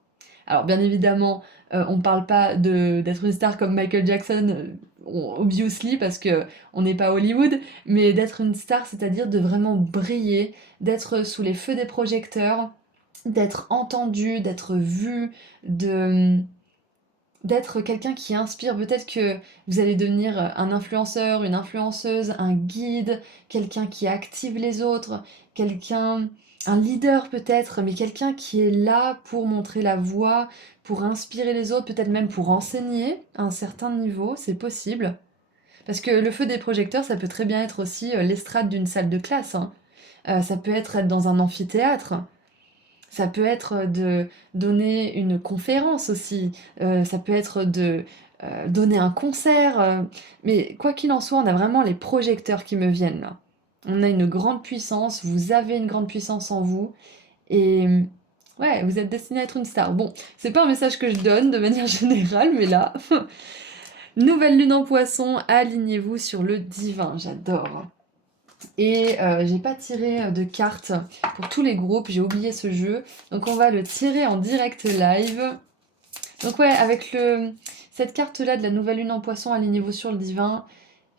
Alors bien évidemment, on parle pas d'être une star comme Michael Jackson, obviously, parce que on n'est pas Hollywood, mais d'être une star, c'est-à-dire de vraiment briller, d'être sous les feux des projecteurs, d'être entendu, d'être vu, de d'être quelqu'un qui inspire. Peut-être que vous allez devenir un influenceur, une influenceuse, un guide, quelqu'un qui active les autres, quelqu'un, un leader peut-être, mais quelqu'un qui est là pour montrer la voie, pour inspirer les autres, peut-être même pour enseigner à un certain niveau, c'est possible. Parce que le feu des projecteurs, ça peut très bien être aussi l'estrade d'une salle de classe, hein. Ça peut être dans un amphithéâtre. Ça peut être de donner une conférence aussi, ça peut être de donner un concert, mais quoi qu'il en soit, on a vraiment les projecteurs qui me viennent là. On a une grande puissance, vous avez une grande puissance en vous, et ouais, vous êtes destiné à être une star. Bon, c'est pas un message que je donne de manière générale, mais là, nouvelle lune en poisson, alignez-vous sur le divin, j'adore. Et j'ai pas tiré de cartes pour tous les groupes, j'ai oublié ce jeu. Donc on va le tirer en direct live. Donc ouais, avec cette carte-là de la nouvelle lune en poisson, alignez-vous sur le divin.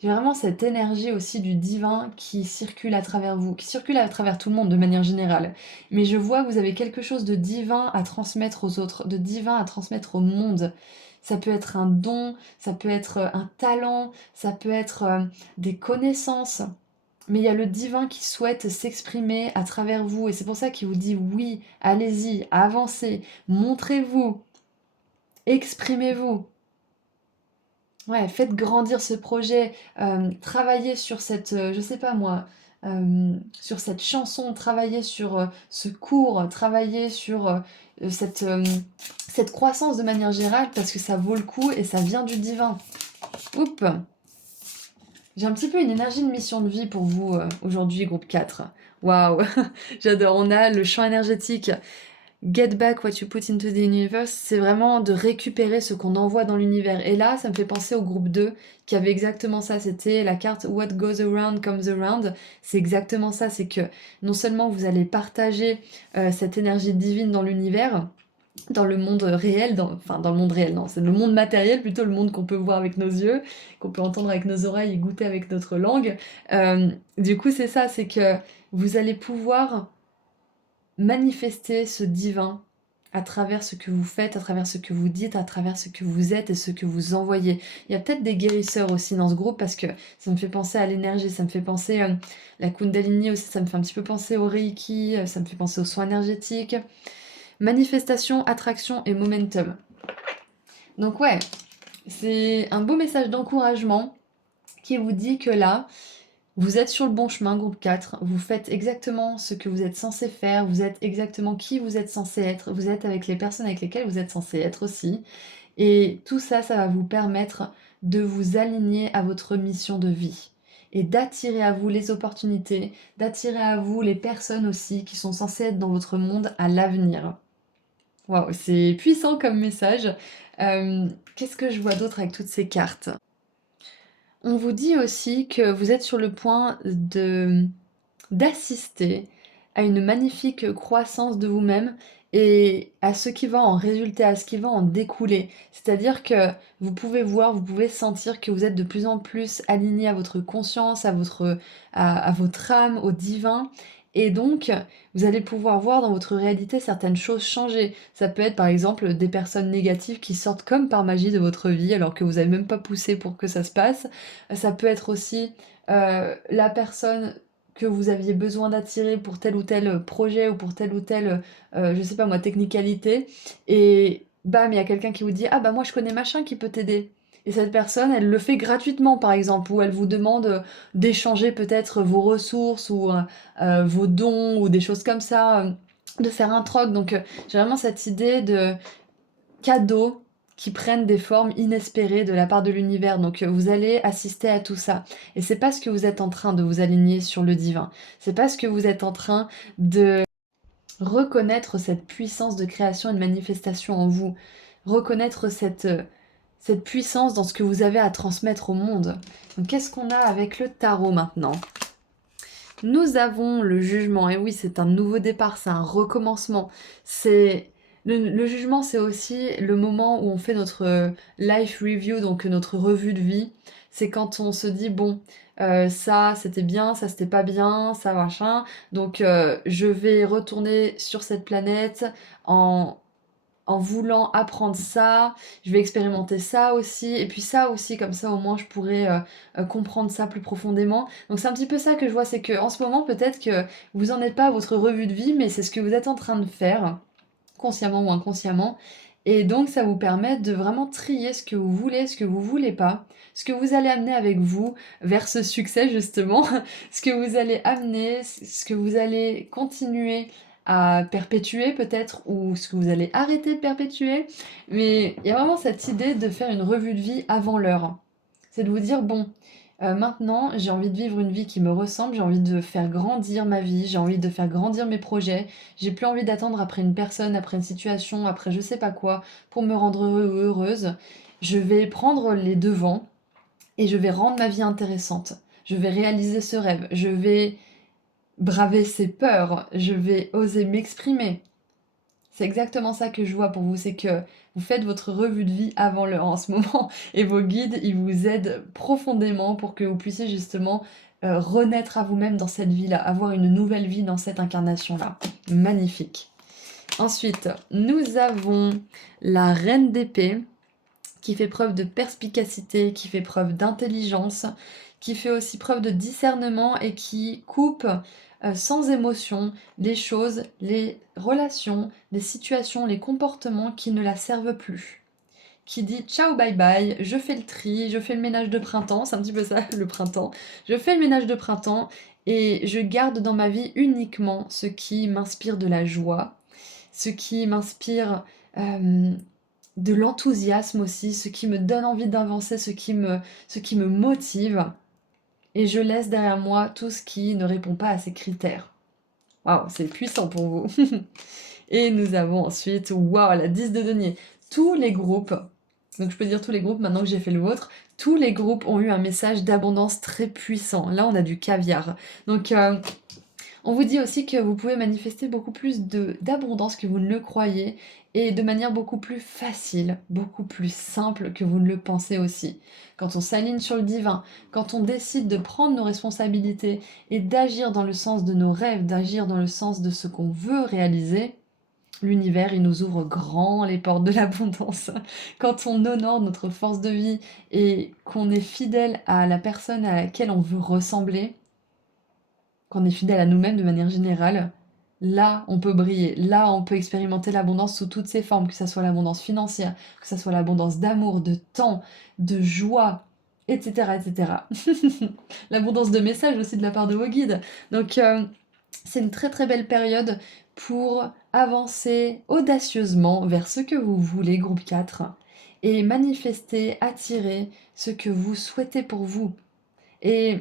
J'ai vraiment cette énergie aussi du divin qui circule à travers vous, qui circule à travers tout le monde de manière générale. Mais je vois que vous avez quelque chose de divin à transmettre aux autres, de divin à transmettre au monde. Ça peut être un don, ça peut être un talent, ça peut être des connaissances. Mais il y a le divin qui souhaite s'exprimer à travers vous, et c'est pour ça qu'il vous dit oui, allez-y, avancez, montrez-vous, exprimez-vous. Ouais, faites grandir ce projet, travaillez sur cette, je sais pas moi, sur cette chanson, travaillez sur ce cours, travaillez sur cette croissance de manière générale, parce que ça vaut le coup et ça vient du divin. Oups! J'ai un petit peu une énergie de mission de vie pour vous aujourd'hui, groupe 4. Waouh, j'adore. On a le champ énergétique. Get back what you put into the universe, c'est vraiment de récupérer ce qu'on envoie dans l'univers. Et là, ça me fait penser au groupe 2 qui avait exactement ça. C'était la carte What goes around comes around. C'est exactement ça. C'est que non seulement vous allez partager cette énergie divine dans l'univers, dans le monde réel, enfin dans le monde réel, non, c'est le monde matériel, plutôt le monde qu'on peut voir avec nos yeux, qu'on peut entendre avec nos oreilles et goûter avec notre langue. Du coup, c'est ça, c'est que vous allez pouvoir manifester ce divin à travers ce que vous faites, à travers ce que vous dites, à travers ce que vous êtes et ce que vous envoyez. Il y a peut-être des guérisseurs aussi dans ce groupe parce que ça me fait penser à l'énergie, ça me fait penser à la Kundalini aussi, ça me fait un petit peu penser au Reiki, ça me fait penser aux soins énergétiques. Manifestation, attraction et momentum. Donc ouais, c'est un beau message d'encouragement qui vous dit que là, vous êtes sur le bon chemin, groupe 4, vous faites exactement ce que vous êtes censé faire, vous êtes exactement qui vous êtes censé être, vous êtes avec les personnes avec lesquelles vous êtes censé être aussi. Et tout ça, ça va vous permettre de vous aligner à votre mission de vie et d'attirer à vous les opportunités, d'attirer à vous les personnes aussi qui sont censées être dans votre monde à l'avenir. Waouh, c'est puissant comme message. Qu'est-ce que je vois d'autre avec toutes ces cartes? On vous dit aussi que vous êtes sur le point d'assister à une magnifique croissance de vous-même et à ce qui va en résulter, à ce qui va en découler. C'est-à-dire que vous pouvez voir, vous pouvez sentir que vous êtes de plus en plus aligné à votre conscience, à votre âme, au divin. Et donc, vous allez pouvoir voir dans votre réalité certaines choses changer. Ça peut être par exemple des personnes négatives qui sortent comme par magie de votre vie alors que vous n'avez même pas poussé pour que ça se passe. Ça peut être aussi la personne que vous aviez besoin d'attirer pour tel ou tel projet ou pour telle ou telle, je sais pas moi, technicalité. Et bam, il y a quelqu'un qui vous dit: «Ah bah moi je connais machin qui peut t'aider». Et cette personne, elle le fait gratuitement par exemple, ou elle vous demande d'échanger peut-être vos ressources ou vos dons ou des choses comme ça, de faire un troc. Donc j'ai vraiment cette idée de cadeaux qui prennent des formes inespérées de la part de l'univers. Donc vous allez assister à tout ça. Et c'est parce que vous êtes en train de vous aligner sur le divin. C'est parce que vous êtes en train de reconnaître cette puissance de création et de manifestation en vous. Reconnaître cette puissance dans ce que vous avez à transmettre au monde. Donc qu'est-ce qu'on a avec le tarot maintenant? Nous avons le jugement, et oui, c'est un nouveau départ, c'est un recommencement. C'est le jugement, c'est aussi le moment où on fait notre life review, donc notre revue de vie. C'est quand on se dit, bon, ça c'était bien, ça c'était pas bien, ça machin. Donc je vais retourner sur cette planète en voulant apprendre ça, je vais expérimenter ça aussi, et puis ça aussi, comme ça au moins je pourrais comprendre ça plus profondément. Donc c'est un petit peu ça que je vois, c'est que en ce moment peut-être que vous en êtes pas à votre revue de vie, mais c'est ce que vous êtes en train de faire, consciemment ou inconsciemment. Et donc ça vous permet de vraiment trier ce que vous voulez, ce que vous voulez pas, ce que vous allez amener avec vous vers ce succès justement, ce que vous allez amener, ce que vous allez continuer à perpétuer peut-être, ou ce que vous allez arrêter de perpétuer. Mais il y a vraiment cette idée de faire une revue de vie avant l'heure. C'est de vous dire, bon, maintenant j'ai envie de vivre une vie qui me ressemble, j'ai envie de faire grandir ma vie, j'ai envie de faire grandir mes projets, j'ai plus envie d'attendre après une personne, après une situation, après je sais pas quoi, pour me rendre heureuse. Je vais prendre les devants et je vais rendre ma vie intéressante. Je vais réaliser ce rêve, je vais braver ses peurs, je vais oser m'exprimer. C'est exactement ça que je vois pour vous, c'est que vous faites votre revue de vie avant l'heure en ce moment et vos guides, ils vous aident profondément pour que vous puissiez justement renaître à vous-même dans cette vie-là, avoir une nouvelle vie dans cette incarnation-là. Magnifique. Ensuite, nous avons la reine d'épée qui fait preuve de perspicacité, qui fait preuve d'intelligence, qui fait aussi preuve de discernement et qui coupe sans émotion les choses, les relations, les situations, les comportements qui ne la servent plus. Qui dit ciao bye bye, je fais le tri, je fais le ménage de printemps, c'est un petit peu ça le printemps, je fais le ménage de printemps et je garde dans ma vie uniquement ce qui m'inspire de la joie, ce qui m'inspire de l'enthousiasme aussi, ce qui me donne envie d'avancer, ce qui me motive. Et je laisse derrière moi tout ce qui ne répond pas à ces critères. Waouh, c'est puissant pour vous. Et nous avons ensuite, waouh, la 10 de denier. Tous les groupes, donc je peux dire tous les groupes maintenant que j'ai fait le vôtre, tous les groupes ont eu un message d'abondance très puissant. Là, on a du caviar. Donc, on vous dit aussi que vous pouvez manifester beaucoup plus d'abondance que vous ne le croyez et de manière beaucoup plus facile, beaucoup plus simple que vous ne le pensez aussi. Quand on s'aligne sur le divin, quand on décide de prendre nos responsabilités et d'agir dans le sens de nos rêves, d'agir dans le sens de ce qu'on veut réaliser, l'univers, il nous ouvre grand les portes de l'abondance. Quand on honore notre force de vie et qu'on est fidèle à la personne à laquelle on veut ressembler, qu'on est fidèle à nous-mêmes de manière générale, là, on peut briller. Là, on peut expérimenter l'abondance sous toutes ses formes, que ce soit l'abondance financière, que ce soit l'abondance d'amour, de temps, de joie, etc., etc. L'abondance de messages aussi de la part de vos guides. Donc, c'est une très très belle période pour avancer audacieusement vers ce que vous voulez, groupe 4, et manifester, attirer ce que vous souhaitez pour vous. Et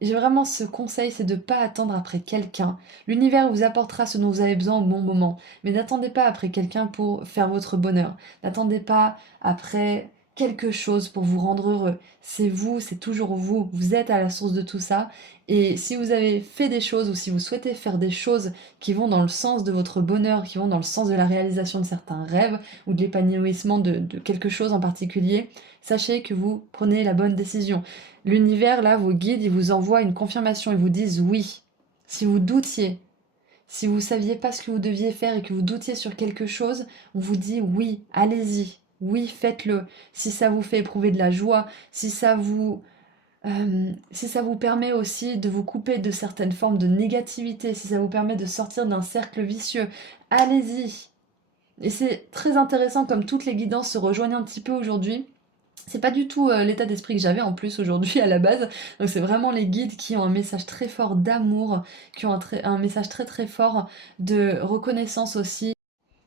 j'ai vraiment ce conseil, c'est de ne pas attendre après quelqu'un. L'univers vous apportera ce dont vous avez besoin au bon moment, mais n'attendez pas après quelqu'un pour faire votre bonheur. N'attendez pas après quelque chose pour vous rendre heureux. C'est vous, c'est toujours vous. Vous êtes à la source de tout ça. Et si vous avez fait des choses ou si vous souhaitez faire des choses qui vont dans le sens de votre bonheur, qui vont dans le sens de la réalisation de certains rêves ou de l'épanouissement de quelque chose en particulier, sachez que vous prenez la bonne décision. L'univers, là, vos guides, ils vous envoient une confirmation, ils vous disent oui. Si vous doutiez, si vous saviez pas ce que vous deviez faire et que vous doutiez sur quelque chose, on vous dit oui, allez-y, oui, faites-le. Si ça vous fait éprouver de la joie, si ça vous permet aussi de vous couper de certaines formes de négativité, si ça vous permet de sortir d'un cercle vicieux, allez-y. Et c'est très intéressant comme toutes les guidances se rejoignent un petit peu aujourd'hui. C'est pas du tout l'état d'esprit que j'avais en plus aujourd'hui à la base. Donc c'est vraiment les guides qui ont un message très fort d'amour, qui ont un message très très fort de reconnaissance aussi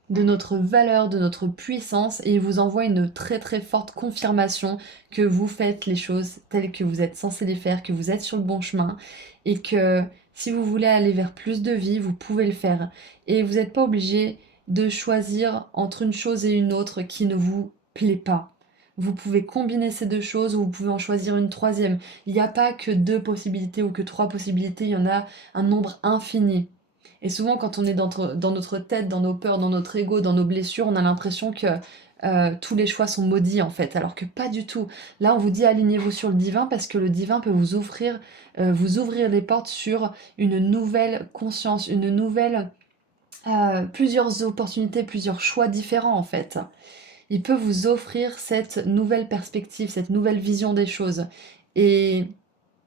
de notre valeur, de notre puissance, et ils vous envoient une très très forte confirmation que vous faites les choses telles que vous êtes censé les faire, que vous êtes sur le bon chemin, et que si vous voulez aller vers plus de vie, vous pouvez le faire. Et vous n'êtes pas obligé de choisir entre une chose et une autre qui ne vous plaît pas. Vous pouvez combiner ces deux choses ou vous pouvez en choisir une troisième. Il n'y a pas que deux possibilités ou que trois possibilités, il y en a un nombre infini. Et souvent, quand on est dans notre tête, dans nos peurs, dans notre ego, dans nos blessures, on a l'impression que tous les choix sont maudits en fait, alors que pas du tout. Là, on vous dit alignez-vous sur le divin parce que le divin peut vous ouvrir les portes sur une nouvelle conscience, plusieurs opportunités, plusieurs choix différents en fait. Il peut vous offrir cette nouvelle perspective, cette nouvelle vision des choses. Et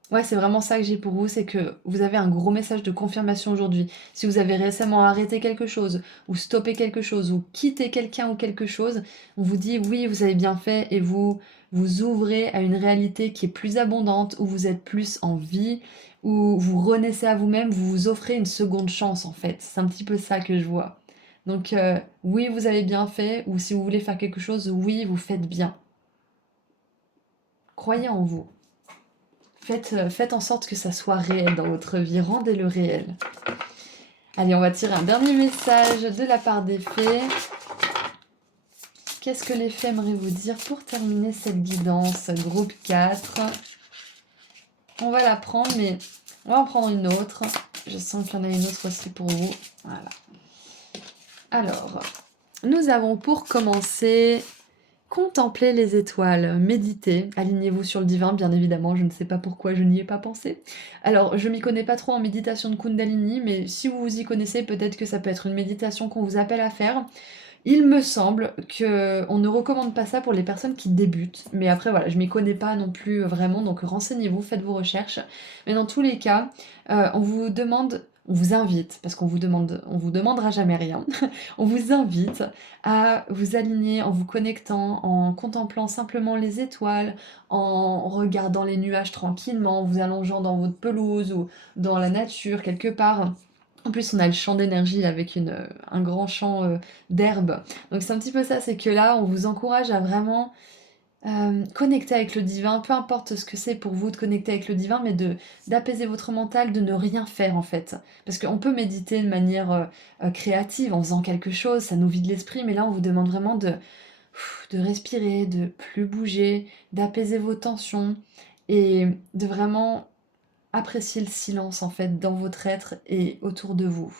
ouais, c'est vraiment ça que j'ai pour vous, c'est que vous avez un gros message de confirmation aujourd'hui. Si vous avez récemment arrêté quelque chose, ou stoppé quelque chose, ou quitté quelqu'un ou quelque chose, on vous dit oui, vous avez bien fait, et vous vous ouvrez à une réalité qui est plus abondante, où vous êtes plus en vie, où vous renaissez à vous-même, vous vous offrez une seconde chance en fait. C'est un petit peu ça que je vois. Donc oui, vous avez bien fait, ou si vous voulez faire quelque chose, oui, vous faites bien. Croyez en vous. Faites en sorte que ça soit réel dans votre vie, rendez-le réel. Allez, on va tirer un dernier message de la part des fées. Qu'est-ce que les fées aimeraient vous dire pour terminer cette guidance, groupe 4? On va la prendre, mais on va en prendre une autre. Je sens qu'il y en a une autre aussi pour vous. Voilà. Alors, nous avons pour commencer... Contemplez les étoiles, méditez, alignez-vous sur le divin, bien évidemment, je ne sais pas pourquoi je n'y ai pas pensé. Alors, je m'y connais pas trop en méditation de Kundalini, mais si vous vous y connaissez, peut-être que ça peut être une méditation qu'on vous appelle à faire. Il me semble que on ne recommande pas ça pour les personnes qui débutent, mais après voilà, je m'y connais pas non plus vraiment, donc renseignez-vous, faites vos recherches. Mais dans tous les cas, on vous invite, parce on vous demandera jamais rien, on vous invite à vous aligner en vous connectant, en contemplant simplement les étoiles, en regardant les nuages tranquillement, en vous allongeant dans votre pelouse ou dans la nature quelque part. En plus, on a le champ d'énergie avec un grand champ d'herbe. Donc c'est un petit peu ça, c'est que là, on vous encourage à vraiment connecter avec le divin, peu importe ce que c'est pour vous de connecter avec le divin, mais d'apaiser votre mental, de ne rien faire en fait. Parce qu'on peut méditer de manière créative en faisant quelque chose, ça nous vide l'esprit, mais là, on vous demande vraiment de respirer, de plus bouger, d'apaiser vos tensions et de vraiment apprécier le silence en fait dans votre être et autour de vous.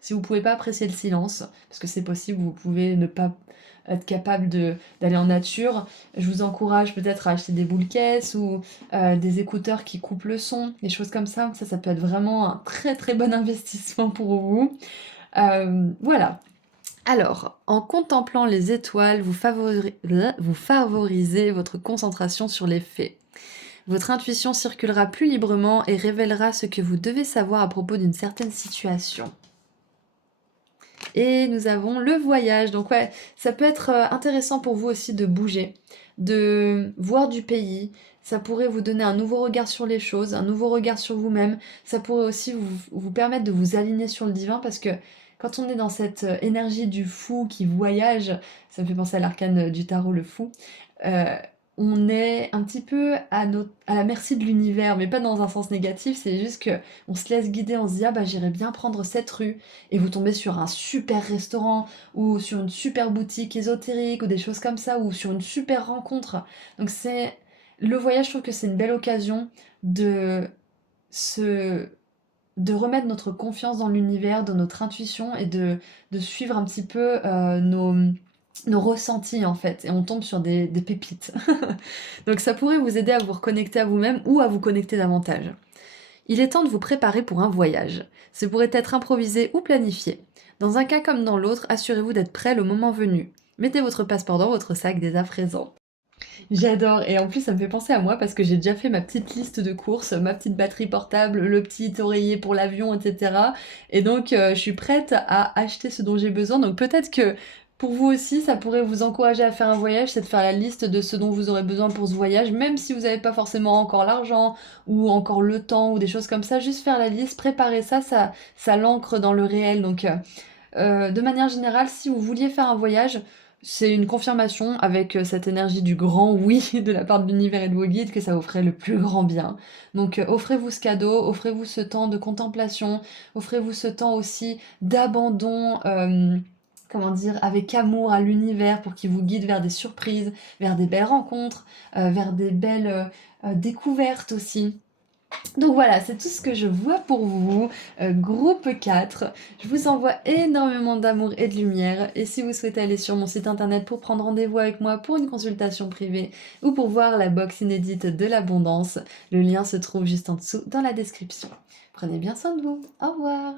Si vous pouvez pas apprécier le silence, parce que c'est possible, vous pouvez ne pas être capable d'aller en nature, je vous encourage peut-être à acheter des boules caisses ou des écouteurs qui coupent le son, des choses comme ça. Ça peut être vraiment un très très bon investissement pour vous. Voilà. Alors, en contemplant les étoiles, vous favorisez votre concentration sur les faits. Votre intuition circulera plus librement et révélera ce que vous devez savoir à propos d'une certaine situation. Et nous avons le voyage. Donc ouais, ça peut être intéressant pour vous aussi de bouger, de voir du pays. Ça pourrait vous donner un nouveau regard sur les choses, un nouveau regard sur vous-même. Ça pourrait aussi vous permettre de vous aligner sur le divin parce que quand on est dans cette énergie du fou qui voyage, ça me fait penser à l'arcane du tarot, le fou, euh, on est un petit peu à la merci de l'univers, mais pas dans un sens négatif, c'est juste que on se laisse guider, on se dit ah bah j'irais bien prendre cette rue, et vous tombez sur un super restaurant, ou sur une super boutique ésotérique, ou des choses comme ça, ou sur une super rencontre. Donc c'est... Le voyage, je trouve que c'est une belle occasion de se... de remettre notre confiance dans l'univers, dans notre intuition, et de suivre un petit peu nos ressentis en fait, et on tombe sur des pépites. Donc ça pourrait vous aider à vous reconnecter à vous-même ou à vous connecter davantage. Il est temps de vous préparer pour un voyage. Ce pourrait être improvisé ou planifié. Dans un cas comme dans l'autre, assurez-vous d'être prêt le moment venu. Mettez votre passeport dans votre sac dès à présent. J'adore, et en plus ça me fait penser à moi parce que j'ai déjà fait ma petite liste de courses, ma petite batterie portable, le petit oreiller pour l'avion, etc. Et donc je suis prête à acheter ce dont j'ai besoin. Donc peut-être que pour vous aussi, ça pourrait vous encourager à faire un voyage, c'est de faire la liste de ce dont vous aurez besoin pour ce voyage, même si vous n'avez pas forcément encore l'argent ou encore le temps ou des choses comme ça, juste faire la liste, préparer ça, ça l'ancre dans le réel. Donc de manière générale, si vous vouliez faire un voyage, c'est une confirmation avec cette énergie du grand oui de la part de l'univers et de vos guides que ça vous ferait le plus grand bien. Donc offrez-vous ce cadeau, offrez-vous ce temps de contemplation, offrez-vous ce temps aussi d'abandon, comment dire, avec amour à l'univers pour qu'il vous guide vers des surprises, vers des belles rencontres, vers des belles découvertes aussi. Donc voilà, c'est tout ce que je vois pour vous. Groupe 4, je vous envoie énormément d'amour et de lumière. Et si vous souhaitez aller sur mon site internet pour prendre rendez-vous avec moi pour une consultation privée ou pour voir la box inédite de l'abondance, le lien se trouve juste en dessous dans la description. Prenez bien soin de vous. Au revoir.